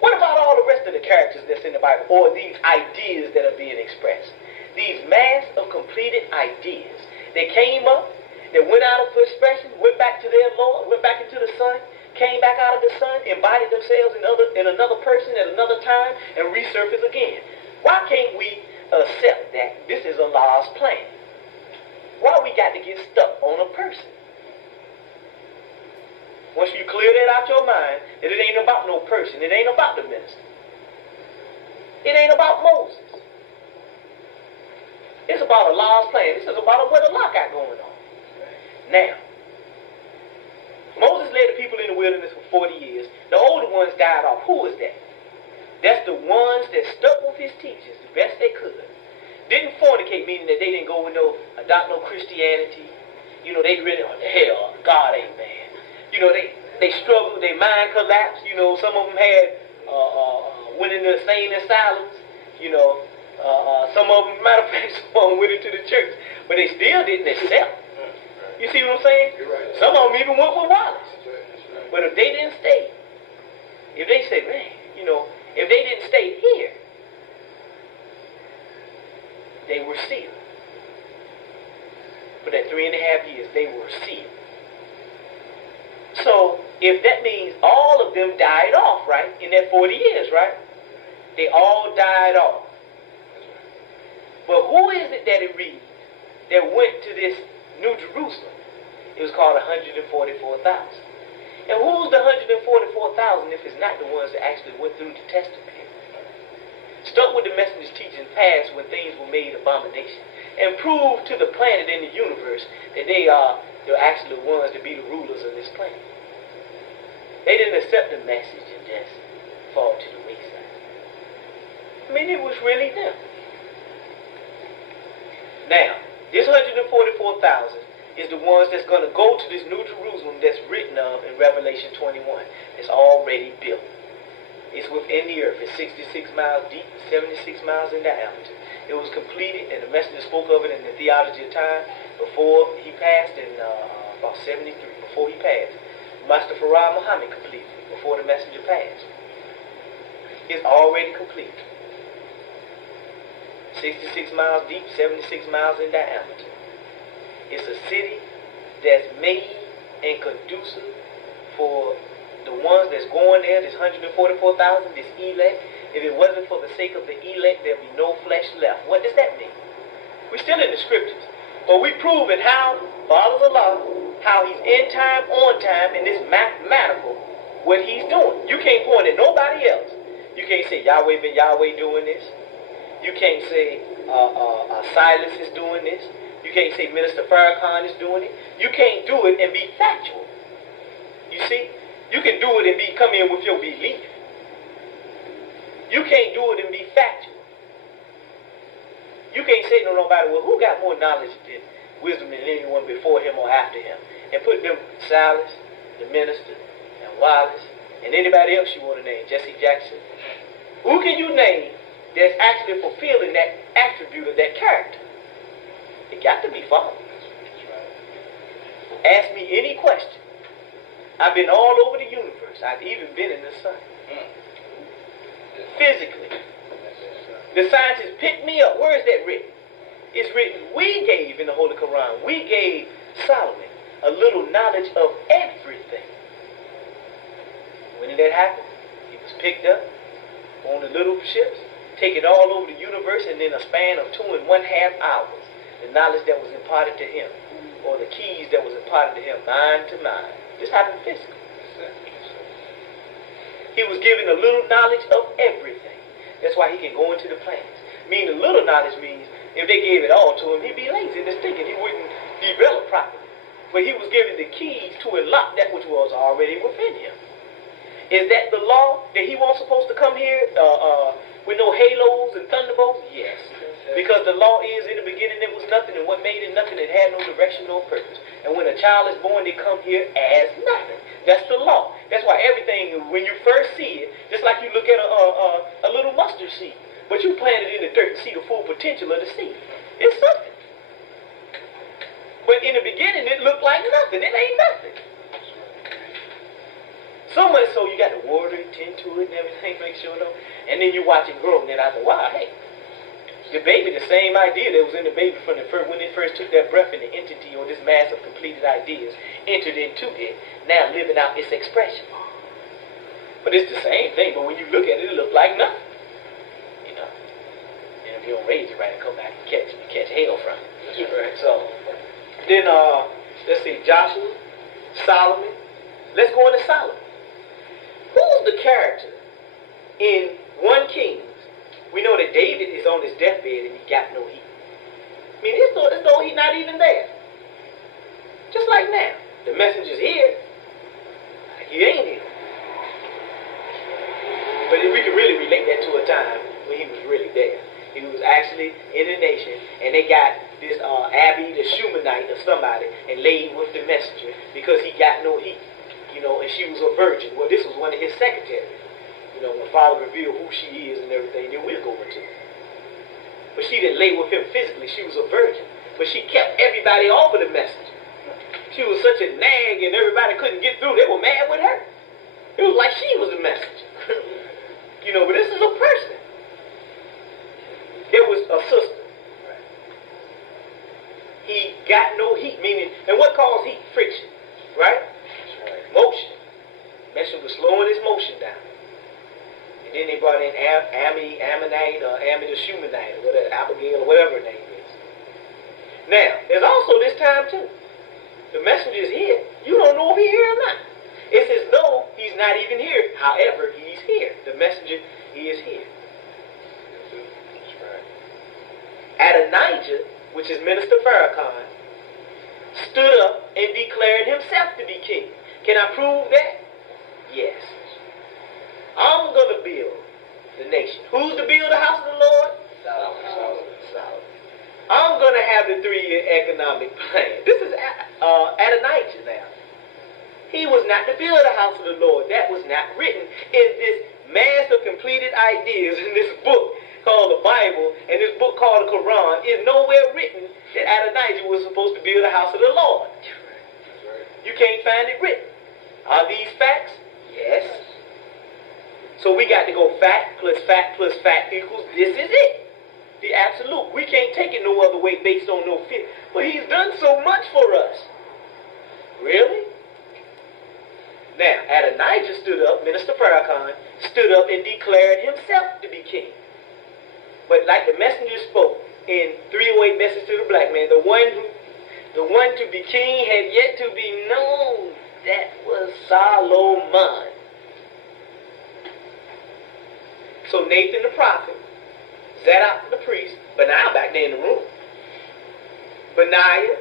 What about all the rest of the characters that's in the Bible, or these ideas that are being expressed? These mass of completed ideas. They came up, they went out of expression, went back to their Lord, went back into the sun, came back out of the sun, embodied themselves in another person at another time, and resurfaced again. Why can't we accept that this is a lost plan? Why we got to get stuck on a person? Once you clear that out your mind, that it ain't about no person, it ain't about the minister. It ain't about Moses. It's about a lost plan. This is about what a lot got going on. Now, Moses led the people in the wilderness for 40 years. The older ones died off. Who is that? That's the ones that stuck with his teachings the best they could. Didn't fornicate, meaning that they didn't go and adopt no Christianity. They really, hell, God ain't man. They struggled, their mind collapsed. Some of them had went into insane asylums. Some of them, matter of fact, some of them went into the church, but they still didn't accept. You see what I'm saying? You're right. Some of them even went with Wallace. That's right. But if they didn't stay, if they said, man, if they didn't stay here, they were sealed. For that 3.5 years, they were sealed. So, if that means all of them died off, right, in that 40 years, right? They all died off. But who is it that it reads that went to this New Jerusalem? It was called 144,000. And who's the 144,000 if it's not the ones that actually went through the testing period? Stuck with the messenger's teaching past when things were made abomination, and proved to the planet and the universe that they're actually the ones to be the rulers of this planet. They didn't accept the message and just fall to the wayside. I mean, it was really them. Now, this 144,000 is the ones that's going to go to this New Jerusalem that's written of in Revelation 21. It's already built. It's within the earth. It's 66 miles deep, 76 miles in diameter. It was completed, and the messenger spoke of it in the theology of time before he passed in about 73, before he passed. Master F.O.I Muhammad completed it before the messenger passed. It's already complete. 66 miles deep, 76 miles in diameter. It's a city that's made and conducive for the ones that's going there, this 144,000, this elect. If it wasn't for the sake of the elect, there'd be no flesh left. What does that mean? We're still in the scriptures. But we're proving how, Father's Allah, how he's in time, on time, in this mathematical, what he's doing. You can't point at nobody else. You can't say Yahweh been Yahweh doing this. You can't say Silas is doing this. You can't say Minister Farrakhan is doing it. You can't do it and be factual. You see? You can do it and come in with your belief. You can't do it and be factual. You can't say to nobody, well, who got more knowledge and wisdom than anyone before him or after him? And put them Silas, the minister, and Wallace, and anybody else you want to name, Jesse Jackson. Who can you name that's actually fulfilling that attribute of that character? It got to be Father. Ask me any question. I've been all over the universe. I've even been in the sun. Physically. The scientists picked me up. Where is that written? It's written, we gave in the Holy Quran, we gave Solomon a little knowledge of everything. When did that happen? He was picked up on the little ships, taken all over the universe, and in a span of 2.5 hours, the knowledge that was imparted to him, or the keys that was imparted to him, mind to mind. This happened physically. He was given a little knowledge of everything. That's why he can go into the planets. Meaning little knowledge means if they gave it all to him, he'd be lazy and stinking. He wouldn't develop properly. But he was given the keys to unlock that which was already within him. Is that the law that he wasn't supposed to come here with no halos and thunderbolts? Yes. Because the law is, in the beginning there was nothing, and what made it nothing, it had no direction, no purpose. And when a child is born, they come here as nothing. That's the law. That's why everything, when you first see it, just like you look at a little mustard seed, but you plant it in the dirt to see the full potential of the seed. It's something. But in the beginning, it looked like nothing. It ain't nothing. So much so you got to water it, tend to it, and everything, make sure though. And then you watch it grow, and then I said, wow, hey. The baby, the same idea that was in the baby from the first, when it first took that breath in the entity or this mass of completed ideas, entered into it, now living out its expression. But it's the same thing, but when you look at it, it looks like nothing. You know? And if you don't raise it right and come back and catch hell from it. Right? So, then, let's see, Joshua, Solomon. Let's go into Solomon. Who's the character in 1 Kings? We know that David is on his deathbed and he got no heat. I mean, it's though he's not even there. Just like now. The messenger's here. He ain't here. But we can really relate that to a time when he was really there. He was actually in the nation, and they got this Abby, the Shumanite or somebody, and laid with the messenger because he got no heat. You know, and she was a virgin. Well, this was one of his secretaries. You know, when Father revealed who she is and everything, then we'll go into it. But she didn't lay with him physically. She was a virgin. But she kept everybody off of the messenger. She was such a nag and everybody couldn't get through. They were mad with her. It was like she was the messenger. You know, but this is a person. It was a sister. He got no heat, meaning, and what caused heat? Friction. Right? Motion. Messenger was slowing his motion down. And then they brought in Ammonite or Ammi the Shumanite or whatever, Abigail or whatever her name is. Now, there's also this time too. The messenger is here. You don't know if he's here or not. It's as though he's not even here. However, he's here. The messenger, he is here. That's right. Adonijah, which is Minister Farrakhan, stood up and declared himself to be king. Can I prove that? Yes. I'm going to build the nation. Who's to build the house of the Lord? Solomon. I'm going to have the 3-year economic plan. This is Adonijah now. He was not to build the house of the Lord. That was not written in this mass of completed ideas in this book called the Bible and this book called the Quran. Is nowhere written that Adonijah was supposed to build the house of the Lord. You can't find it written. Are these facts? Yes. So we got to go fact plus fact equals this is it. The absolute. We can't take it no other way based on no fit. But he's done so much for us. Really? Now, Adonijah stood up, Minister Farrakhan, stood up and declared himself to be king. But like the messenger spoke in 308 Message to the Black Man, the one to be king had yet to be known. That was Solomon. So Nathan the prophet, Zadok the priest, Benaiah back there in the room. Benaiah,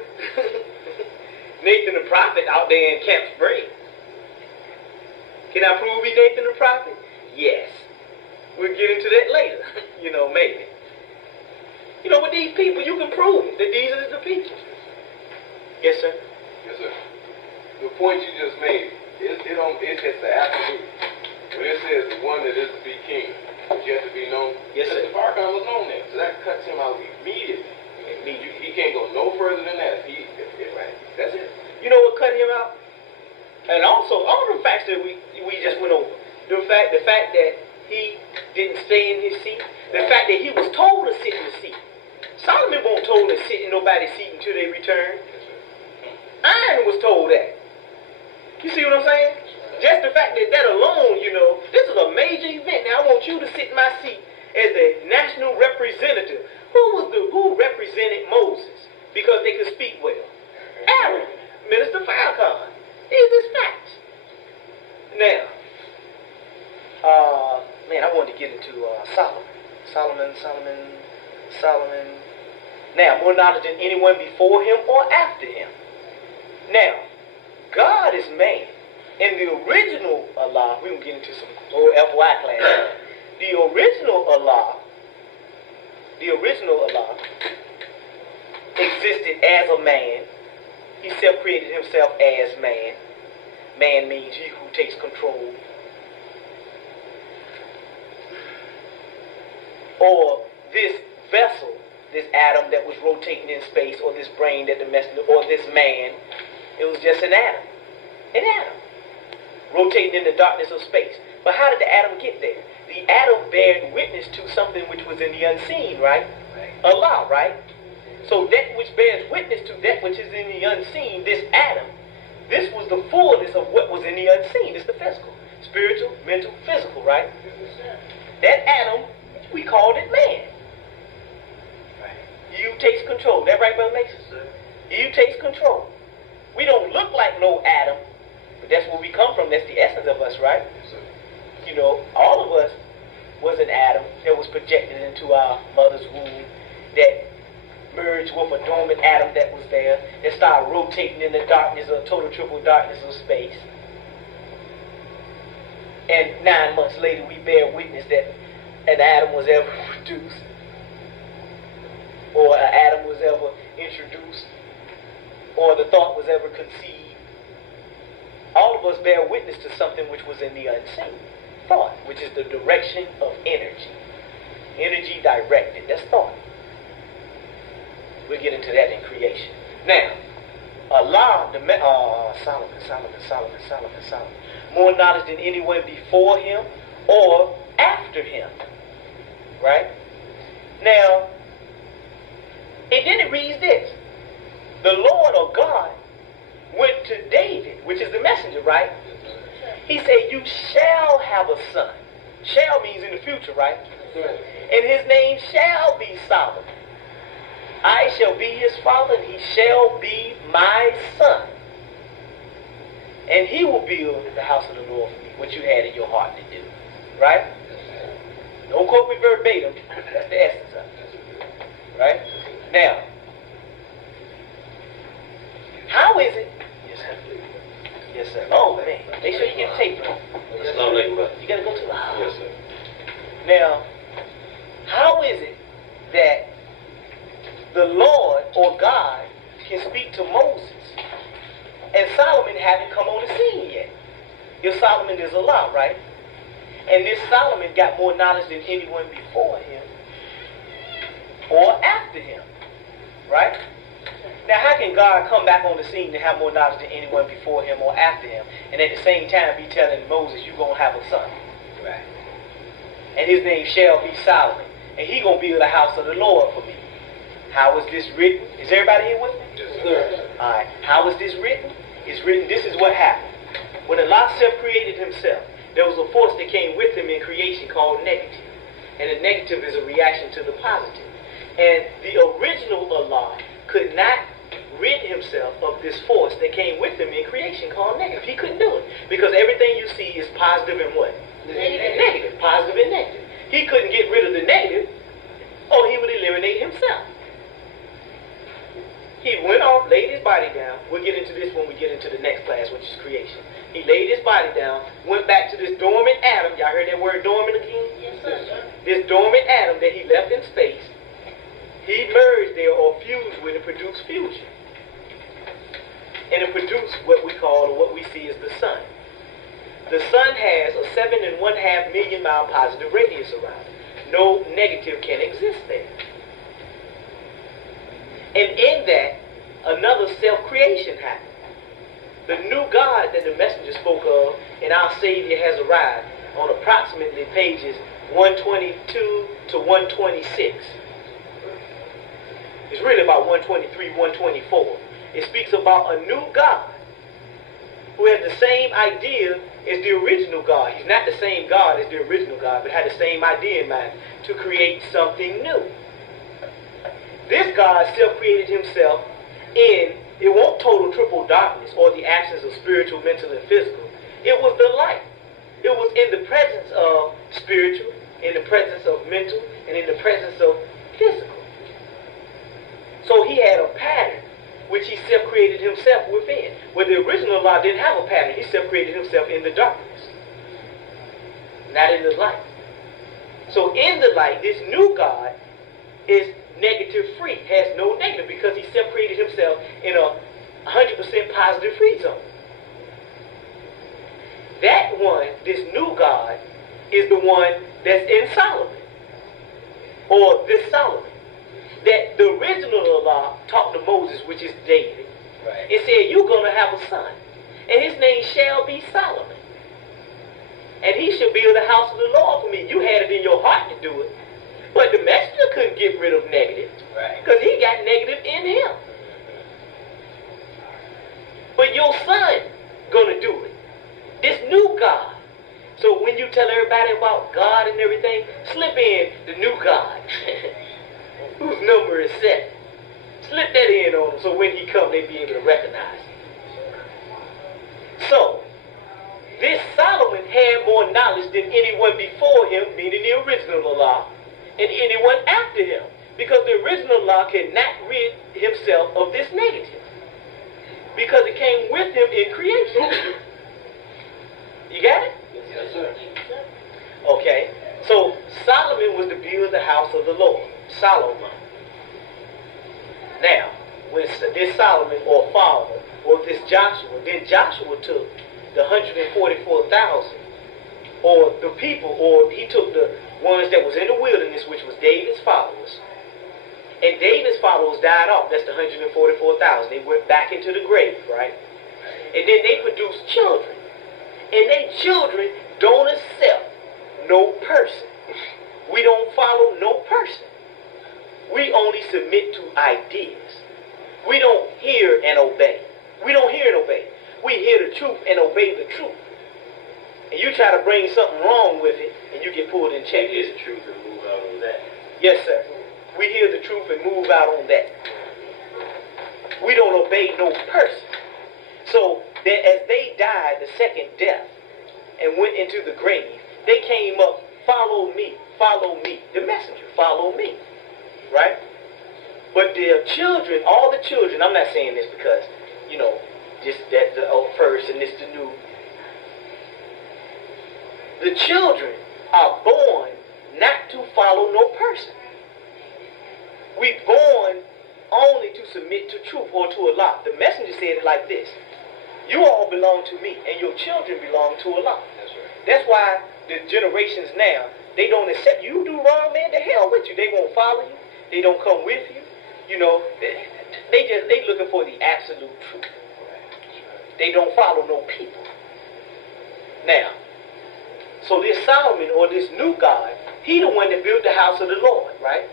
Nathan the prophet out there in Camp Spring. Can I prove he Nathan the prophet? Yes. We'll get into that later, you know, maybe. You know, with these people, you can prove that these are the people. Yes, sir. Yes, sir. The point you just made, it's the absolute. When it says the one that is to be king, which yet to be known, Yes, sir. the Farrakhan was known there. So that cuts him out immediately. He can't go no further than that. That's it. You know what cut him out? And also, all the facts that we just went over. The fact that he didn't stay in his seat. The fact that he was told to sit in the seat. Solomon wasn't told to sit in nobody's seat until they return. Iron was told that. You see what I'm saying? Just the fact that alone, you know, this is a major event. Now I want you to sit in my seat as the national representative. Who represented Moses because they could speak well? Aaron, Minister Farrakhan. These is facts. Now, man, I wanted to get into Solomon. Now, more knowledge than anyone before him or after him. Now, God is man. In the original Allah, we can get into some old F.O.I. class. The original Allah existed as a man. He self-created himself as man. Man means he who takes control. Or this vessel, this atom that was rotating in space, or this brain that the messenger, or this man, it was just an atom. An atom. Rotating in the darkness of space. But how did the atom get there? The atom bared witness to something which was in the unseen, right? Allah, right? So that which bears witness to that which is in the unseen, this atom, this was the fullness of what was in the unseen. It's the physical. Spiritual, mental, physical, right? That atom, we called it man. You takes control. That right, Brother Mason? You takes control. We don't look like no atom, but that's where we come from. That's the essence of us, right? You know, all of us was an atom that was projected into our mother's womb that merged with a dormant atom that was there that started rotating in the darkness of total triple darkness of space. And 9 months later, we bear witness that an atom was ever produced, or an atom was ever introduced, or the thought was ever conceived. All of us bear witness to something which was in the unseen. Thought, which is the direction of energy. Energy directed. That's thought. We'll get into that in creation. Now, Allah, Solomon. More knowledge than anyone before him or after him. Right? Now, and then it reads this. The Lord or God went to David, which is the messenger, right? He said, you shall have a son. Shall means in the future, right? And his name shall be Solomon. I shall be his father, and he shall be my son. And he will build the house of the Lord for me, what you had in your heart to do. Right? Don't quote me verbatim. That's the essence of it. Right? Now, how is it? Yes, sir. Yes, sir. Oh, man. Make sure you get tape on. You got to go to the house. Yes, sir. Now, how is it that the Lord or God can speak to Moses and Solomon haven't come on the scene yet? If Solomon is Allah, right? And this Solomon got more knowledge than anyone before him or after him, right? Now, how can God come back on the scene to have more knowledge than anyone before him or after him, and at the same time be telling Moses, you're going to have a son? Right. And his name shall be Solomon, and he going to build a house of the Lord for me. How is this written? Is everybody here with me? Yes, sir. All right. How is this written? It's written, this is what happened. When Allah self-created himself, there was a force that came with him in creation called negative. And the negative is a reaction to the positive. And the original Allah could not rid himself of this force that came with him in creation called negative. He couldn't do it. Because everything you see is positive and what? Negative. Positive and negative. He couldn't get rid of the negative, or he would eliminate himself. He went off, laid his body down. We'll get into this when we get into the next class, which is creation. He laid his body down, went back to this dormant atom. Y'all heard that word dormant again? Yes, sir. This dormant atom that he left in space. He merged there or fused with and produced fusion. And it produced what we call, or what we see as the sun. The sun has a 7.5 million mile positive radius around it. No negative can exist there. And in that, another self-creation happened. The new God that the messenger spoke of and our Savior has arrived on approximately pages 122 to 126. It's really about 123, 124. It speaks about a new God who had the same idea as the original God. He's not the same God as the original God, but had the same idea in mind, to create something new. This God self-created himself in, it wasn't total triple darkness or the absence of spiritual, mental, and physical. It was the light. It was in the presence of spiritual, in the presence of mental, and in the presence of physical. So he had a pattern which he self-created himself within. Where the original law didn't have a pattern, he self-created himself in the darkness, not in the light. So in the light, this new God is negative free, has no negative, because he self-created himself in a 100% positive free zone. That one, this new God, is the one that's in Solomon, or this Solomon. That the original law taught to Moses, which is David, Right. it said, you're going to have a son, and his name shall be Solomon. And he shall build the house of the Lord for me. You had it in your heart to do it, but the messenger couldn't get rid of negative, Right. because he got negative in him. But your son going to do it. This new God. So when you tell everybody about God and everything, slip in the new God, whose number is 7. Slip that in on them so when he comes, they be able to recognize him. So, this Solomon had more knowledge than anyone before him, meaning the original law, and anyone after him. Because the original law cannot rid himself of this negative. Because it came with him in creation. You got it? Yes, sir. Okay. So, Solomon was to build the house of the Lord. Solomon. Now, when this Solomon or father, or this Joshua, then Joshua took the 144,000, or the people, or he took the ones that was in the wilderness, which was David's followers. And David's followers died off. That's the 144,000. They went back into the grave, right? And then they produced children. And they children don't accept no person. We don't follow no person. We only submit to ideas. We don't hear and obey. We don't hear and obey. We hear the truth and obey the truth. And you try to bring something wrong with it, and you get pulled in check. Hear the truth and move out on that. Yes, sir. We hear the truth and move out on that. We don't obey no person. So that as they died the second death and went into the grave, they came up, follow me, the messenger, follow me. Right? But their children, all the children, I'm not saying this because, just that the old first and this the new. The children are born not to follow no person. We born only to submit to truth or to Allah. The messenger said it like this. You all belong to me, and your children belong to Allah. That's right. That's why the generations now, they don't accept you. You do wrong, man, to hell with you. They won't follow you. They don't come with you. They looking for the absolute truth. They don't follow no people. Now, so this Solomon or this new God, he the one that built the house of the Lord, right?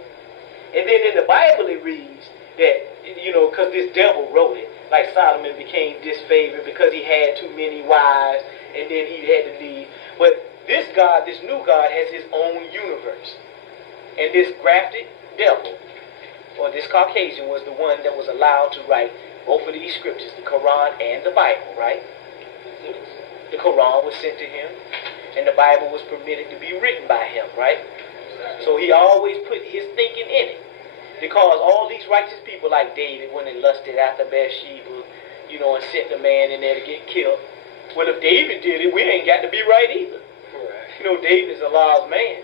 And then in the Bible it reads that, because this devil wrote it, like Solomon became disfavored because he had too many wives, and then he had to leave. But this God, this new God, has his own universe. And this grafted devil, or this Caucasian, was the one that was allowed to write both of these scriptures, the Quran and the Bible, right? The Quran was sent to him, and the Bible was permitted to be written by him, right? So he always put his thinking in it. Because all these righteous people like David, when they lusted after Bathsheba, and sent the man in there to get killed. Well, if David did it, we ain't got to be right either. Right. David's Allah's man.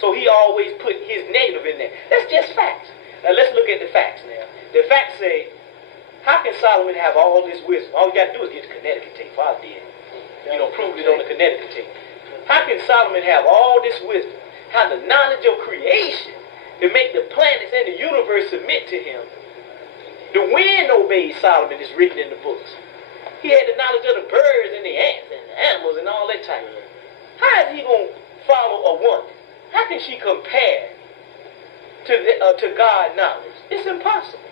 So he always put his negative in there. That's just facts. Now let's look at the facts now. The facts say, how can Solomon have all this wisdom? All you got to do is get the Connecticut tape. Father did. Proved it on the Connecticut tape. How can Solomon have all this wisdom? Have the knowledge of creation to make the planets and the universe submit to him? The wind obeys Solomon is written in the books. He had the knowledge of the birds and the ants and the animals and all that type of thing. How is he going to follow a woman? How can she compare to God knowledge? It's impossible.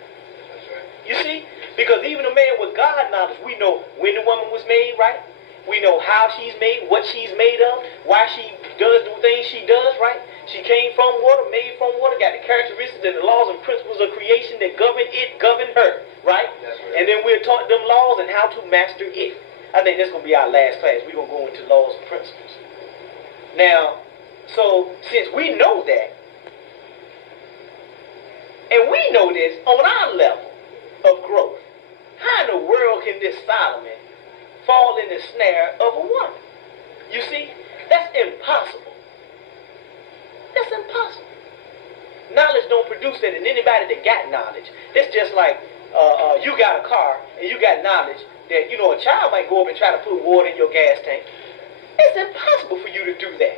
You see? Because even a man with God knowledge, we know when the woman was made, right? We know how she's made, what she's made of, why she does the things she does, right? She came from water, made from water, got the characteristics and the laws and principles of creation that govern it, govern her, right? That's right. And then we're taught them laws and how to master it. I think that's going to be our last class. We're going to go into laws and principles. Now, so since we know that, and we know this on our level of growth, how in the world can this Solomon fall in the snare of a woman? You see, that's impossible. That's impossible. Knowledge don't produce that in anybody that got knowledge. It's just like you got a car and you got knowledge that, a child might go up and try to put water in your gas tank. It's impossible for you to do that.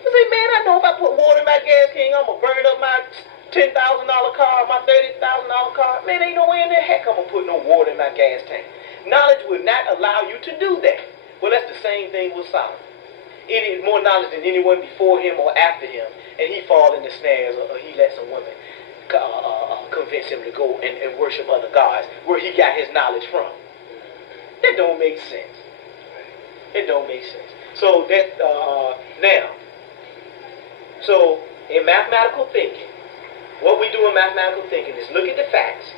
You say, man, I know if I put water in my gas tank, I'm going to burn up my $10,000 car, my $30,000 car. Man, ain't no way in the heck I'm going to put no water in my gas tank. Knowledge will not allow you to do that. Well, that's the same thing with Solomon. It is more knowledge than anyone before him or after him, and he fall in the snares, or he let some women convince him to go and worship other gods, where he got his knowledge from. That don't make sense. It don't make sense. So that so in mathematical thinking, what we do in mathematical thinking is look at the facts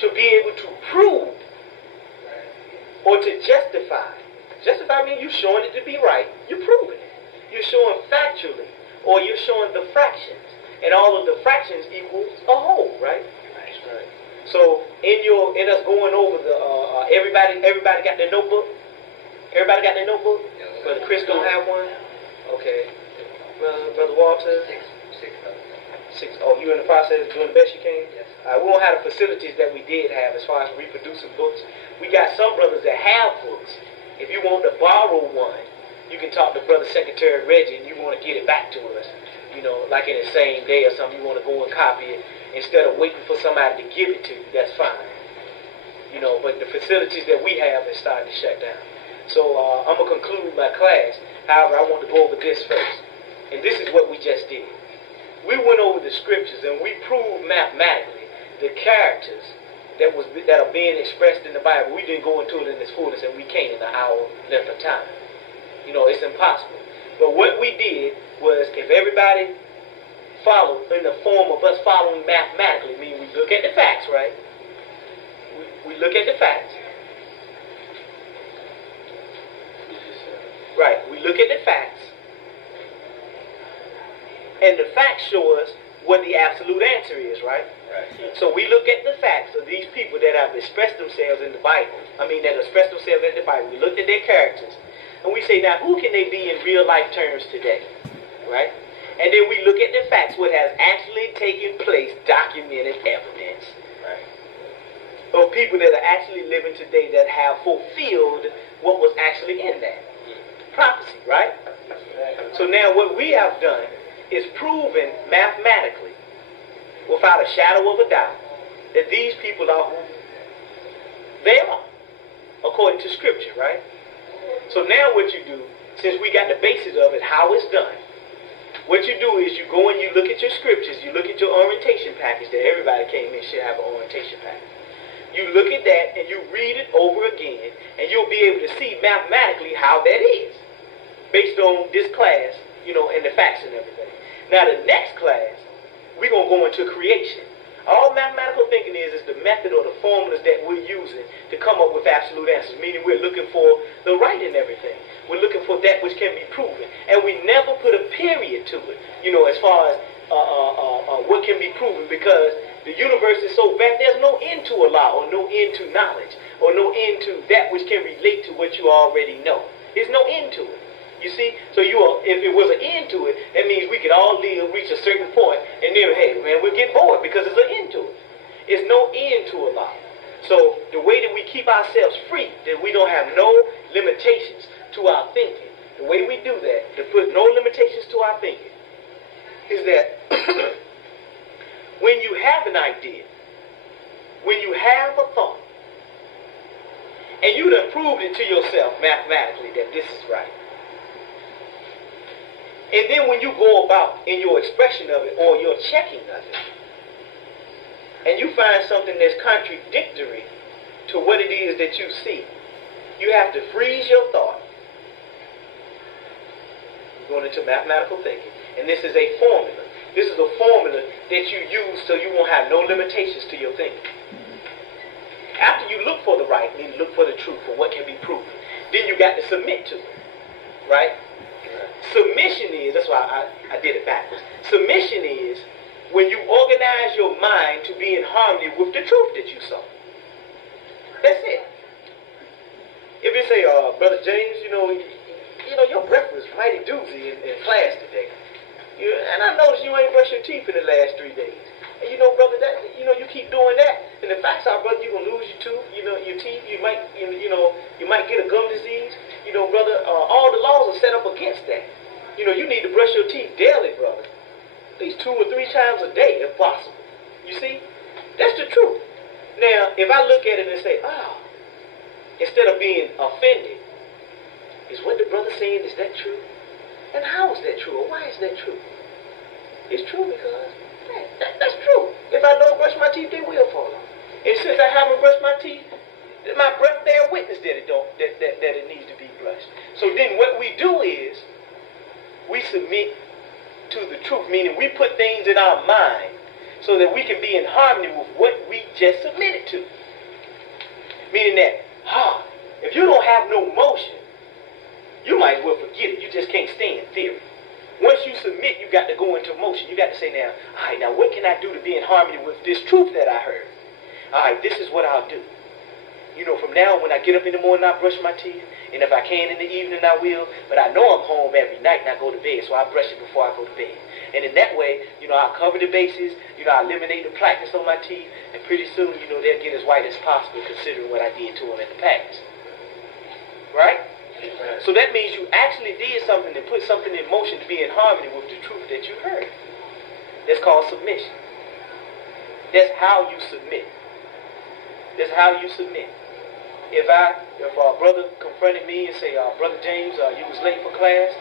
to be able to prove or to justify. Justify means you're showing it to be right. You're proving it. You're showing factually, or you're showing the fractions, and all of the fractions equals a whole, right? That's right. So in us going over the everybody got their notebook. Everybody got their notebook. Brother Chris don't have one. Okay. Brother Walter. Six. Oh, you in the process of doing the best you can? Yes. We won't have the facilities that we did have as far as reproducing books. We got some brothers that have books. If you want to borrow one, you can talk to Brother Secretary Reggie and you want to get it back to us. Like in the same day or something, you want to go and copy it. Instead of waiting for somebody to give it to you, that's fine. But the facilities that we have is starting to shut down. So I'm going to conclude my class. However, I want to go over this first. And this is what we just did. We went over the scriptures and we proved mathematically the characters that are being expressed in the Bible. We didn't go into it in its fullness, and we can't in an hour length of time. It's impossible. But what we did was, if everybody followed in the form of us following mathematically, meaning we look at the facts, right? We look at the facts. Right, we look at the facts. And the facts show us what the absolute answer is, right? Right. So we look at the facts of these people that have expressed themselves in the Bible. That expressed themselves in the Bible. We looked at their characters. And we say, now, who can they be in real life terms today? Right? And then we look at the facts, what has actually taken place, documented evidence. Right. Of people that are actually living today that have fulfilled what was actually in that prophecy, right? So now what we have done is proven mathematically, without a shadow of a doubt, that these people are who they are, according to Scripture, right? So now what you do, since we got the basis of it, how it's done, what you do is you go and you look at your scriptures, you look at your orientation package that everybody came in should have an orientation package. You look at that and you read it over again, and you'll be able to see mathematically how that is, based on this class, and the facts and everything. Now the next class, we're going to go into creation. All mathematical thinking is the method or the formulas that we're using to come up with absolute answers, meaning we're looking for the right in everything. We're looking for that which can be proven. And we never put a period to it, as far as what can be proven, because the universe is so vast, there's no end to a law, or no end to knowledge, or no end to that which can relate to what you already know. There's no end to it. You see? So if it was an end to it, that means we could all reach a certain point, and then, hey, man, we'll get bored because there's an end to it. There's no end to a lot. So the way that we keep ourselves free, that we don't have no limitations to our thinking, the way we do that, to put no limitations to our thinking, is that when you have an idea, when you have a thought, and you done proved it to yourself mathematically that this is right, and then when you go about in your expression of it or your checking of it, and you find something that's contradictory to what it is that you see, you have to freeze your thought. We're going into mathematical thinking. And this is a formula. This is a formula that you use so you won't have no limitations to your thinking. After you look for the right, then look for the truth, for what can be proven. Then you got to submit to it. Right? Submission is, that's why I did it backwards. Submission is when you organize your mind to be in harmony with the truth that you saw. That's it. If you say, Brother James, you know, your breath was mighty doozy in class today. And I noticed you ain't brushed your teeth in the last 3 days. And brother, that you keep doing that, and the facts are, brother, you're gonna lose your tooth, your teeth. You might get a gum disease. Brother, all the laws are set up against that. You need to brush your teeth daily, brother. At least 2 or 3 times a day, if possible. You see, that's the truth. Now, if I look at it and say, instead of being offended, is what the brother saying, is that true? And how is that true? Or why is that true? It's true because that's true. If I don't brush my teeth, they will fall off. And since I haven't brushed my teeth, my breath bear witness that it needs to be brushed. So then what we do is we submit to the truth, meaning we put things in our mind so that we can be in harmony with what we just submitted to. Meaning that, if you don't have no motion, you might as well forget it. You just can't stay in theory. Once you submit, you got to go into motion. You got to say, now, all right, now what can I do to be in harmony with this truth that I heard? All right, this is what I'll do. From now on, when I get up in the morning, I brush my teeth. And if I can in the evening, I will. But I know I'm home every night and I go to bed, so I brush it before I go to bed. And in that way, I'll cover the bases. I eliminate the plaqueness on my teeth. And pretty soon, they'll get as white as possible considering what I did to them in the past. Right? So that means you actually did something and put something in motion to be in harmony with the truth that you heard. That's called submission. That's how you submit. That's how you submit. If a brother confronted me and say, Brother James, you was late for class,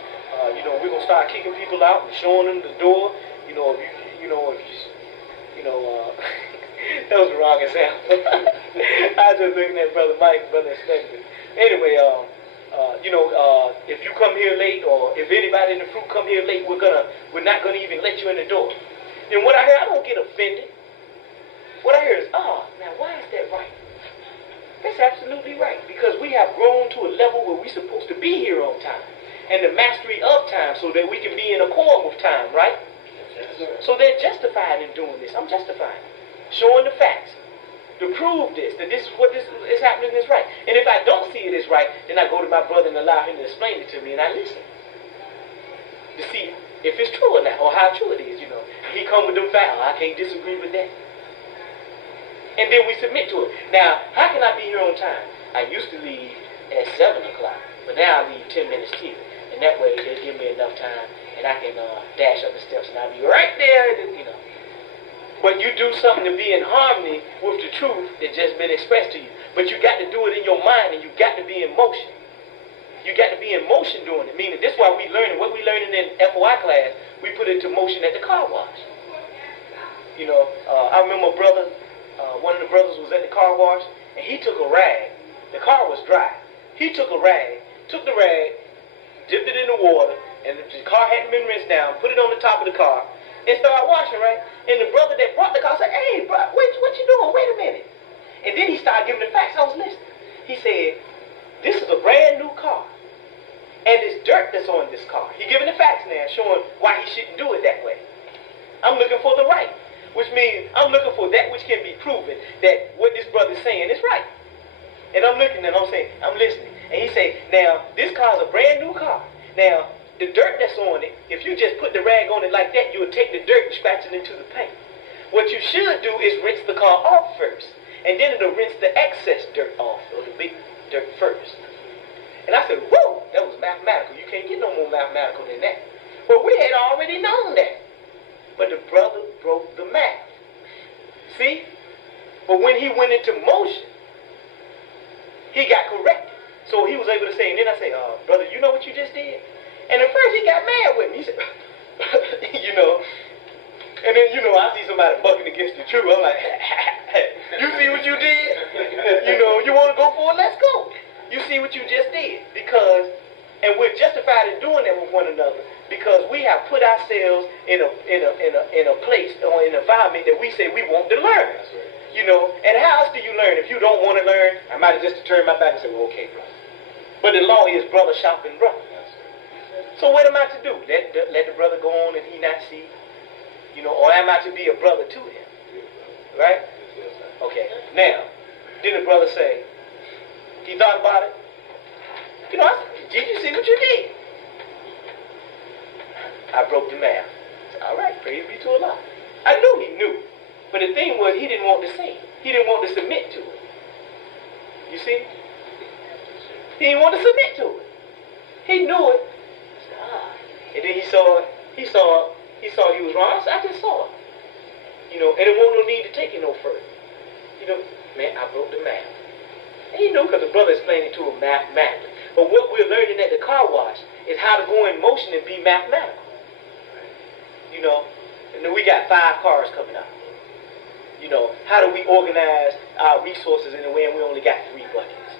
we're going to start kicking people out and showing them the door, that was the wrong example. I was just looking at Brother Mike, Brother Inspector. Anyway, if you come here late, or if anybody in the fruit come here late, we're not gonna even let you in the door. Then what I hear, I don't get offended. What I hear is, now why is that right? That's absolutely right, because we have grown to a level where we're supposed to be here on time, and the mastery of time, so that we can be in accord with time, right? So they're justified in doing this. I'm justifying, showing the facts to prove this, that this is what this is happening is right. And if I don't see it as right, then I go to my brother and allow him to explain it to me, and I listen to see if it's true or not, or how true it is. He come with them facts. I can't disagree with that. And then we submit to it. Now, how can I be here on time? I used to leave at 7 o'clock, but now I leave 10 minutes till. And that way, they'll give me enough time, and I can dash up the steps, and I'll be right there, But you do something to be in harmony with the truth that just been expressed to you. But you got to do it in your mind, and you got to be in motion. You got to be in motion doing it. Meaning, this is why we learning. What we learning in F.O.I class, we put into motion at the car wash. I remember a brother, one of the brothers was at the car wash, and he took a rag. The car was dry. He took a rag, took the rag, dipped it in the water, and the car hadn't been rinsed down, put it on the top of the car, and started washing, right? And the brother that brought the car said, hey, bro, what you doing? Wait a minute. And then he started giving the facts. I was listening. He said, this is a brand new car, and there's dirt that's on this car. He giving the facts now, showing why he shouldn't do it that way. I'm looking for the right, which means I'm looking for that which can be proven, that what this brother's saying is right. And I'm looking and I'm saying, I'm listening. And he say, now, this car's a brand new car, Now, the dirt that's on it, if you just put the rag on it like that, you would take the dirt and scratch it into the paint. What you should do is rinse the car off first, and then it'll rinse the excess dirt off, or the big dirt first. And I said, whoa, that was mathematical. You can't get no more mathematical than that. Well, we had already known that. But the brother broke the math. See? But when he went into motion, he got corrected. So he was able to say, and then I say, brother, you know what you just did? And at first he got mad with me. He said, you know. And then, you know, I see somebody bucking against the truth. I'm like, you see what you did? You know, you want to go for it? Let's go. You see what you just did. Because, and we're justified in doing that with one another because we have put ourselves in a place or an environment that we say we want to learn. That's right. You know, and how else do you learn? If you don't want to learn, I might have just turn my back and say, well, okay, brother. But the law is brother shopping brother. That's right. So what am I to do? Let the brother go on and he not see? You know, or am I to be a brother to him? Right? Okay. Now, then the brother say, he thought about it. You know, I said, did you see what you did? I broke the math. I said, all right, praise be to Allah. I knew he knew. But the thing was, he didn't want to see. He didn't want to submit to it. You see? He didn't want to submit to it. He knew it. I said, and then he saw he was wrong. I said, I just saw it. You know, and there wasn't no need to take it no further. You know, man, I broke the math. And he knew because the brother explained it to him mathematically. But what we're learning at the car wash is how to go in motion and be mathematical. You know, and then we got 5 cars coming up. You know, how do we organize our resources in a way and we only got 3 buckets?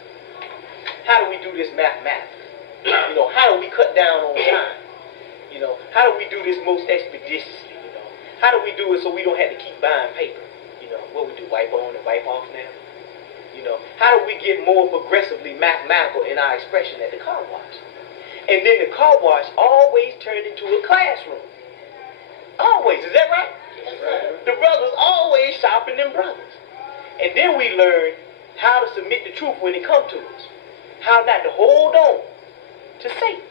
How do we do this mathematically? You know, how do we cut down on time? You know, how do we do this most expeditiously? You know, how do we do it so we don't have to keep buying paper? You know, what we do, wipe on and wipe off now? You know, how do we get more progressively mathematical in our expression at the car wash? And then the car wash always turned into a classroom. Always, is that right? Right. The brothers always shopping them brothers. And then we learn how to submit the truth when it comes to us. How not to hold on to Satan.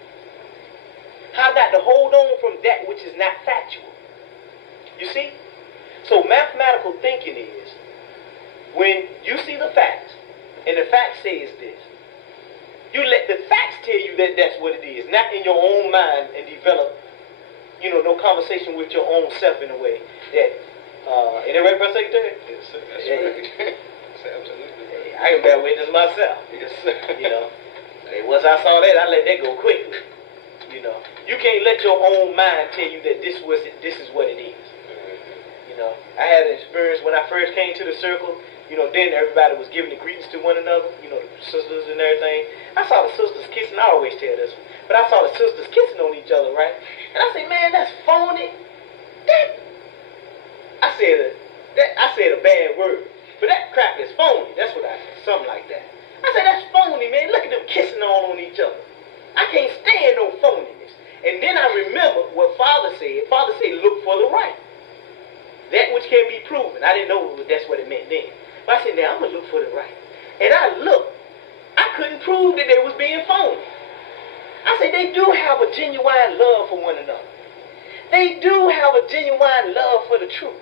How not to hold on from that which is not factual. You see? So mathematical thinking is when you see the facts, and the fact says this, you let the facts tell you that that's what it is, not in your own mind and develop, you know, no conversation with your own self in a way that, ain't that right, Brother Secretary? Yes, sir. That's right. That's absolutely right. I can bear witness myself. Yes, sir. You know, and once I saw that, I let that go quickly. You know, you can't let your own mind tell you that this is what it is. You know, I had an experience when I first came to the circle. You know, then everybody was giving the greetings to one another. You know, the sisters and everything. I saw the sisters kissing. I always tell this, but I saw the sisters kissing on each other, right? And I said, man, that's phony. I said a bad word, but that crap is phony. That's what I said, something like that. I said, that's phony, man. Look at them kissing on each other. I can't stand no phoniness. And then I remember what Father said. Father said, look for the right. That which can be proven. I didn't know that's what it meant then. But I said, now I'm going to look for the right. And I looked. I couldn't prove that they was being phony. I said, they do have a genuine love for one another. They do have a genuine love for the truth.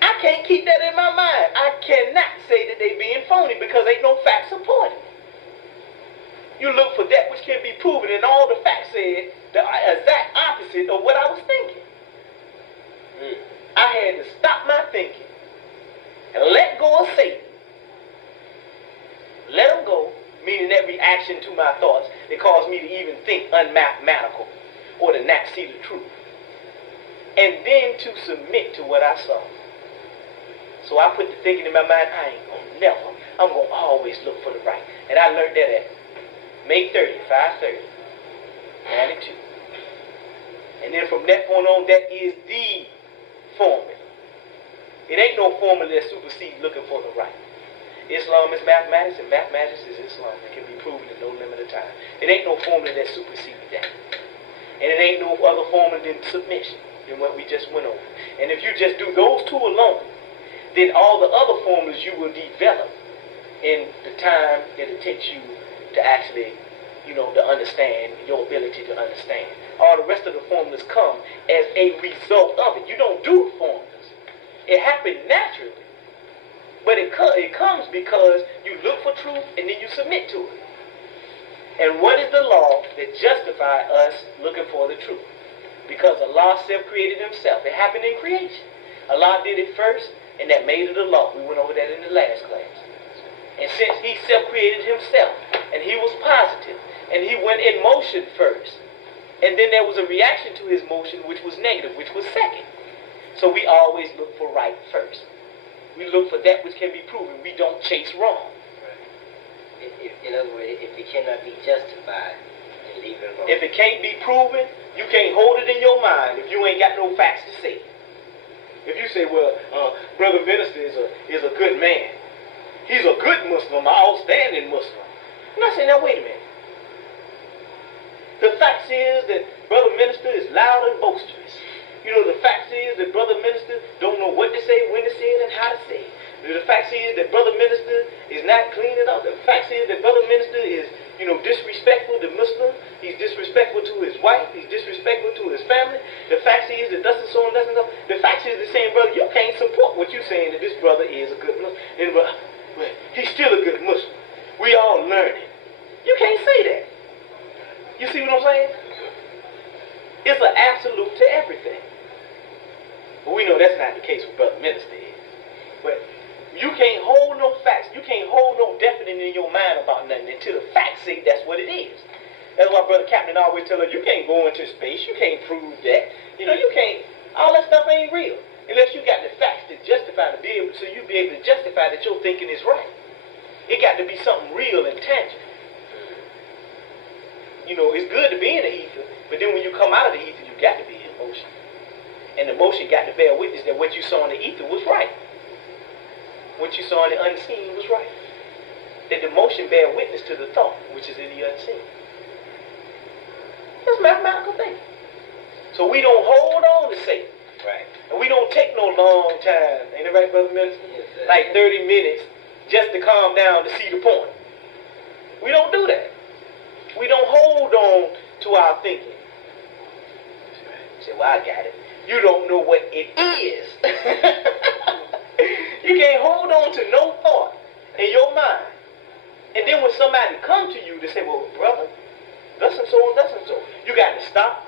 I can't keep that in my mind. I cannot say that they being phony because ain't no facts supporting it. You look for that which can be proven, and all the facts said the exact opposite of what I was thinking. I had to stop my thinking and let go of Satan. Let him go, meaning that reaction to my thoughts that caused me to even think unmathematical or to not see the truth. And then to submit to what I saw. So I put the thinking in my mind, I'm going to always look for the right. And I learned that at May 30, 5:30, 92. And then from that point on, that is the formula. It ain't no formula that supersedes looking for the right. Islam is mathematics, and mathematics is Islam. It can be proven in no limit of time. It ain't no formula that supersedes that. And it ain't no other formula than submission, than what we just went over. And if you just do those two alone, then all the other formulas you will develop in the time that it takes you to actually to understand, your ability to understand. All the rest of the formulas come as a result of it. You don't do the formulas. It happened naturally. But it comes because you look for truth and then you submit to it. And what is the law that justifies us looking for the truth? Because Allah self-created himself. It happened in creation. Allah did it first, and that made it a law. We went over that in the last class. And since he self-created himself, and he was positive, and he went in motion first, and then there was a reaction to his motion which was negative, which was second. So we always look for right first. We look for that which can be proven. We don't chase wrong. In other words, if it cannot be justified, then leave it alone. If it can't be proven, you can't hold it in your mind if you ain't got no facts to say. If you say, well, Brother Minister is a good man. He's a good Muslim, an outstanding Muslim. I'm not saying, now wait a minute. The fact is that Brother Minister is loud and boisterous. The fact is that Brother Minister don't know what to say, when to say it, and how to say it. The fact is that Brother Minister is not cleaning up. The fact is that Brother Minister is, disrespectful to Muslim. He's disrespectful to his wife. He's disrespectful to his family. The fact is that thus and so and thus and so. The fact is the same brother. You can't support what you're saying that this brother is a good Muslim. And, well, he's still a good Muslim. We all learning. You can't say that. You see what I'm saying? It's an absolute to everything. But we know that's not the case with Brother Minister is. But you can't hold no facts. You can't hold no definite in your mind about nothing until the facts say that's what it is. That's why Brother Captain always tell us, you can't go into space. You can't prove that. You can't. All that stuff ain't real. Unless you got the facts to justify to be able, so you be able to justify that your thinking is right. It got to be something real and tangible. It's good to be in the ether, but then when you come out of the ether, you got to be in motion. And the motion got to bear witness that what you saw in the ether was right. What you saw in the unseen was right. That the motion bear witness to the thought, which is in the unseen. That's mathematical thinking. So we don't hold on to Satan. Right. And we don't take no long time. Ain't it right, Brother Minister? Yes, sir. Like 30 minutes just to calm down to see the point. We don't do that. We don't hold on to our thinking. You say, well, I got it. You don't know what it is. You can't hold on to no thought in your mind. And then when somebody come to you to say, well, brother, thus and so and thus and so, you got to stop,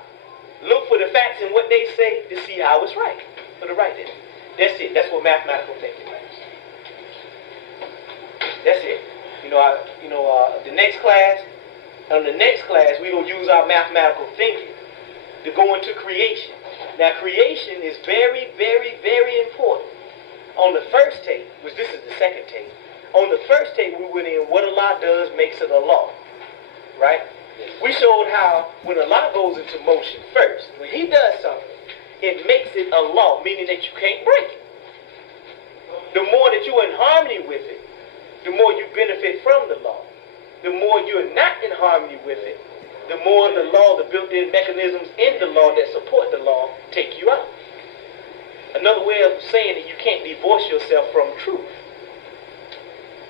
look for the facts in what they say to see how it's right. For the right there. That's it. That's what mathematical thinking is. That's it. The next class, we're going to use our mathematical thinking to go into creation. Now, creation is very, very, very important. On the first tape, which this is the second tape, on the first tape we went in what Allah does makes it a law. Right? We showed how when Allah goes into motion first, when he does something, it makes it a law, meaning that you can't break it. The more that you're in harmony with it, the more you benefit from the law. The more you're not in harmony with it, the more the law, the built-in mechanisms in the law that support the law take you out. Another way of saying it, you can't divorce yourself from truth.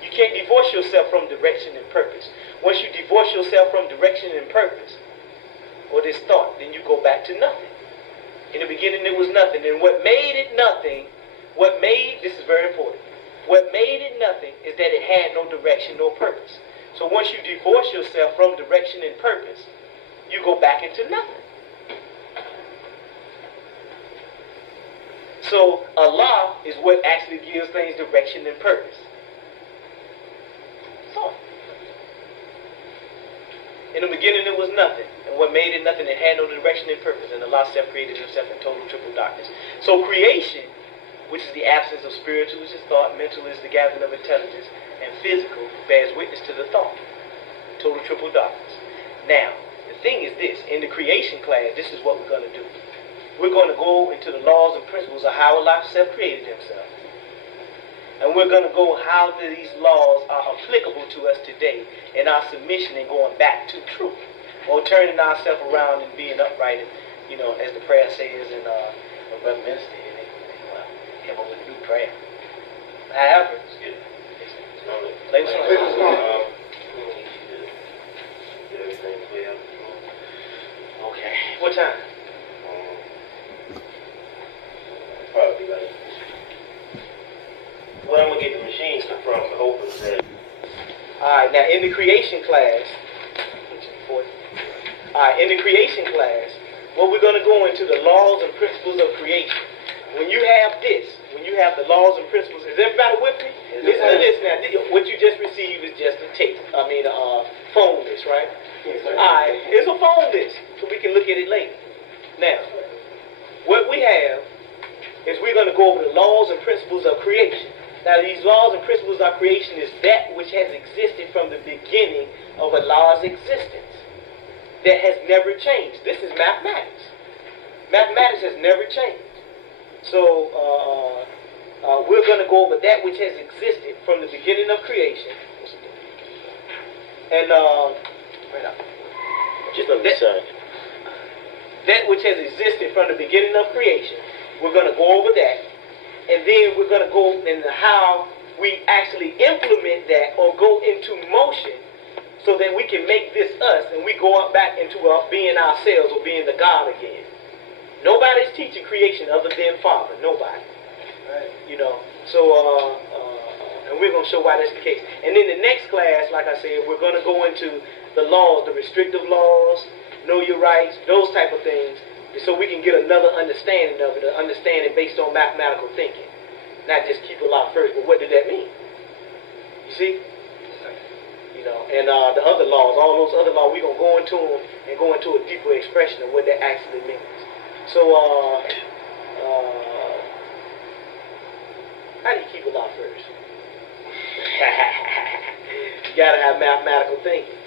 You can't divorce yourself from direction and purpose. Once you divorce yourself from direction and purpose, or this thought, then you go back to nothing. In the beginning there was nothing, and what made it nothing, this is very important, what made it nothing is that it had no direction, no purpose. So once you divorce yourself from direction and purpose, you go back into nothing. So Allah is what actually gives things direction and purpose. So, in the beginning there was nothing, and what made it nothing, it had no direction and purpose, and Allah self-created himself in total triple darkness. So creation, which is the absence of spiritual, which is thought, mental is the gathering of intelligence, and physical bears witness to the thought. Total triple darkness. Now, the thing is this, in the creation class, this is what we're going to do. We're going to go into the laws and principles of how Allah self-created himself. And we're going to go how these laws are applicable to us today in our submission and going back to truth. Or turning ourselves around and being upright, as the prayer says in what Brother Minister here, came up with a new prayer. However, Play the song. everything clear. Okay. What time? Probably like where I'm gonna get the machines from open that. Alright, now in the creation class, in the creation class, what we're going to go into the laws and principles of creation. When you have this, when you have the laws and principles, is everybody with me? Listen to this now. What you just received is just a tape. Phone list, right? Yes, sir. Alright, it's a phone list, so we can look at it later. Now, what we have is we're going to go over the laws and principles of creation. Now, these laws and principles of creation is that which has existed from the beginning of Allah's existence. That has never changed. This is mathematics. Mathematics has never changed. So, we're going to go over that which has existed from the beginning of creation. And, Just on the side. that which has existed from the beginning of creation. We're going to go over that. And then we're going to go into how we actually implement that or go into motion so that we can make this us and we go up back into being ourselves or being the God again. Nobody's teaching creation other than Father. Nobody. Right. You know. So, and we're going to show why that's the case. And in the next class, like I said, we're going to go into the laws, the restrictive laws, know your rights, those type of things, so we can get another understanding of it, an understanding based on mathematical thinking. Not just keep a lot first, but what did that mean? You see? You know, and the other laws, all those other laws, we're going to go into them and go into a deeper expression of what that actually means. So, how do you keep a lot first? You got to have mathematical thinking.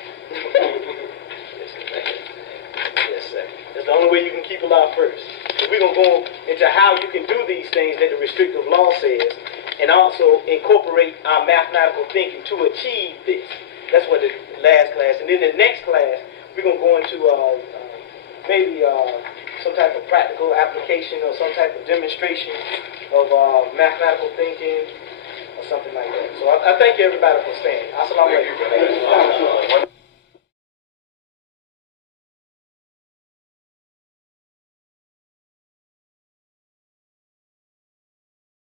Yes, sir. That's the only way you can keep a lot first. So we're going to go into how you can do these things that the restrictive law says and also incorporate our mathematical thinking to achieve this. That's what the last class. And then the next class, we're going to go into maybe some type of practical application or some type of demonstration of mathematical thinking or something like that. So I thank you everybody for staying. Assalamu alaikum.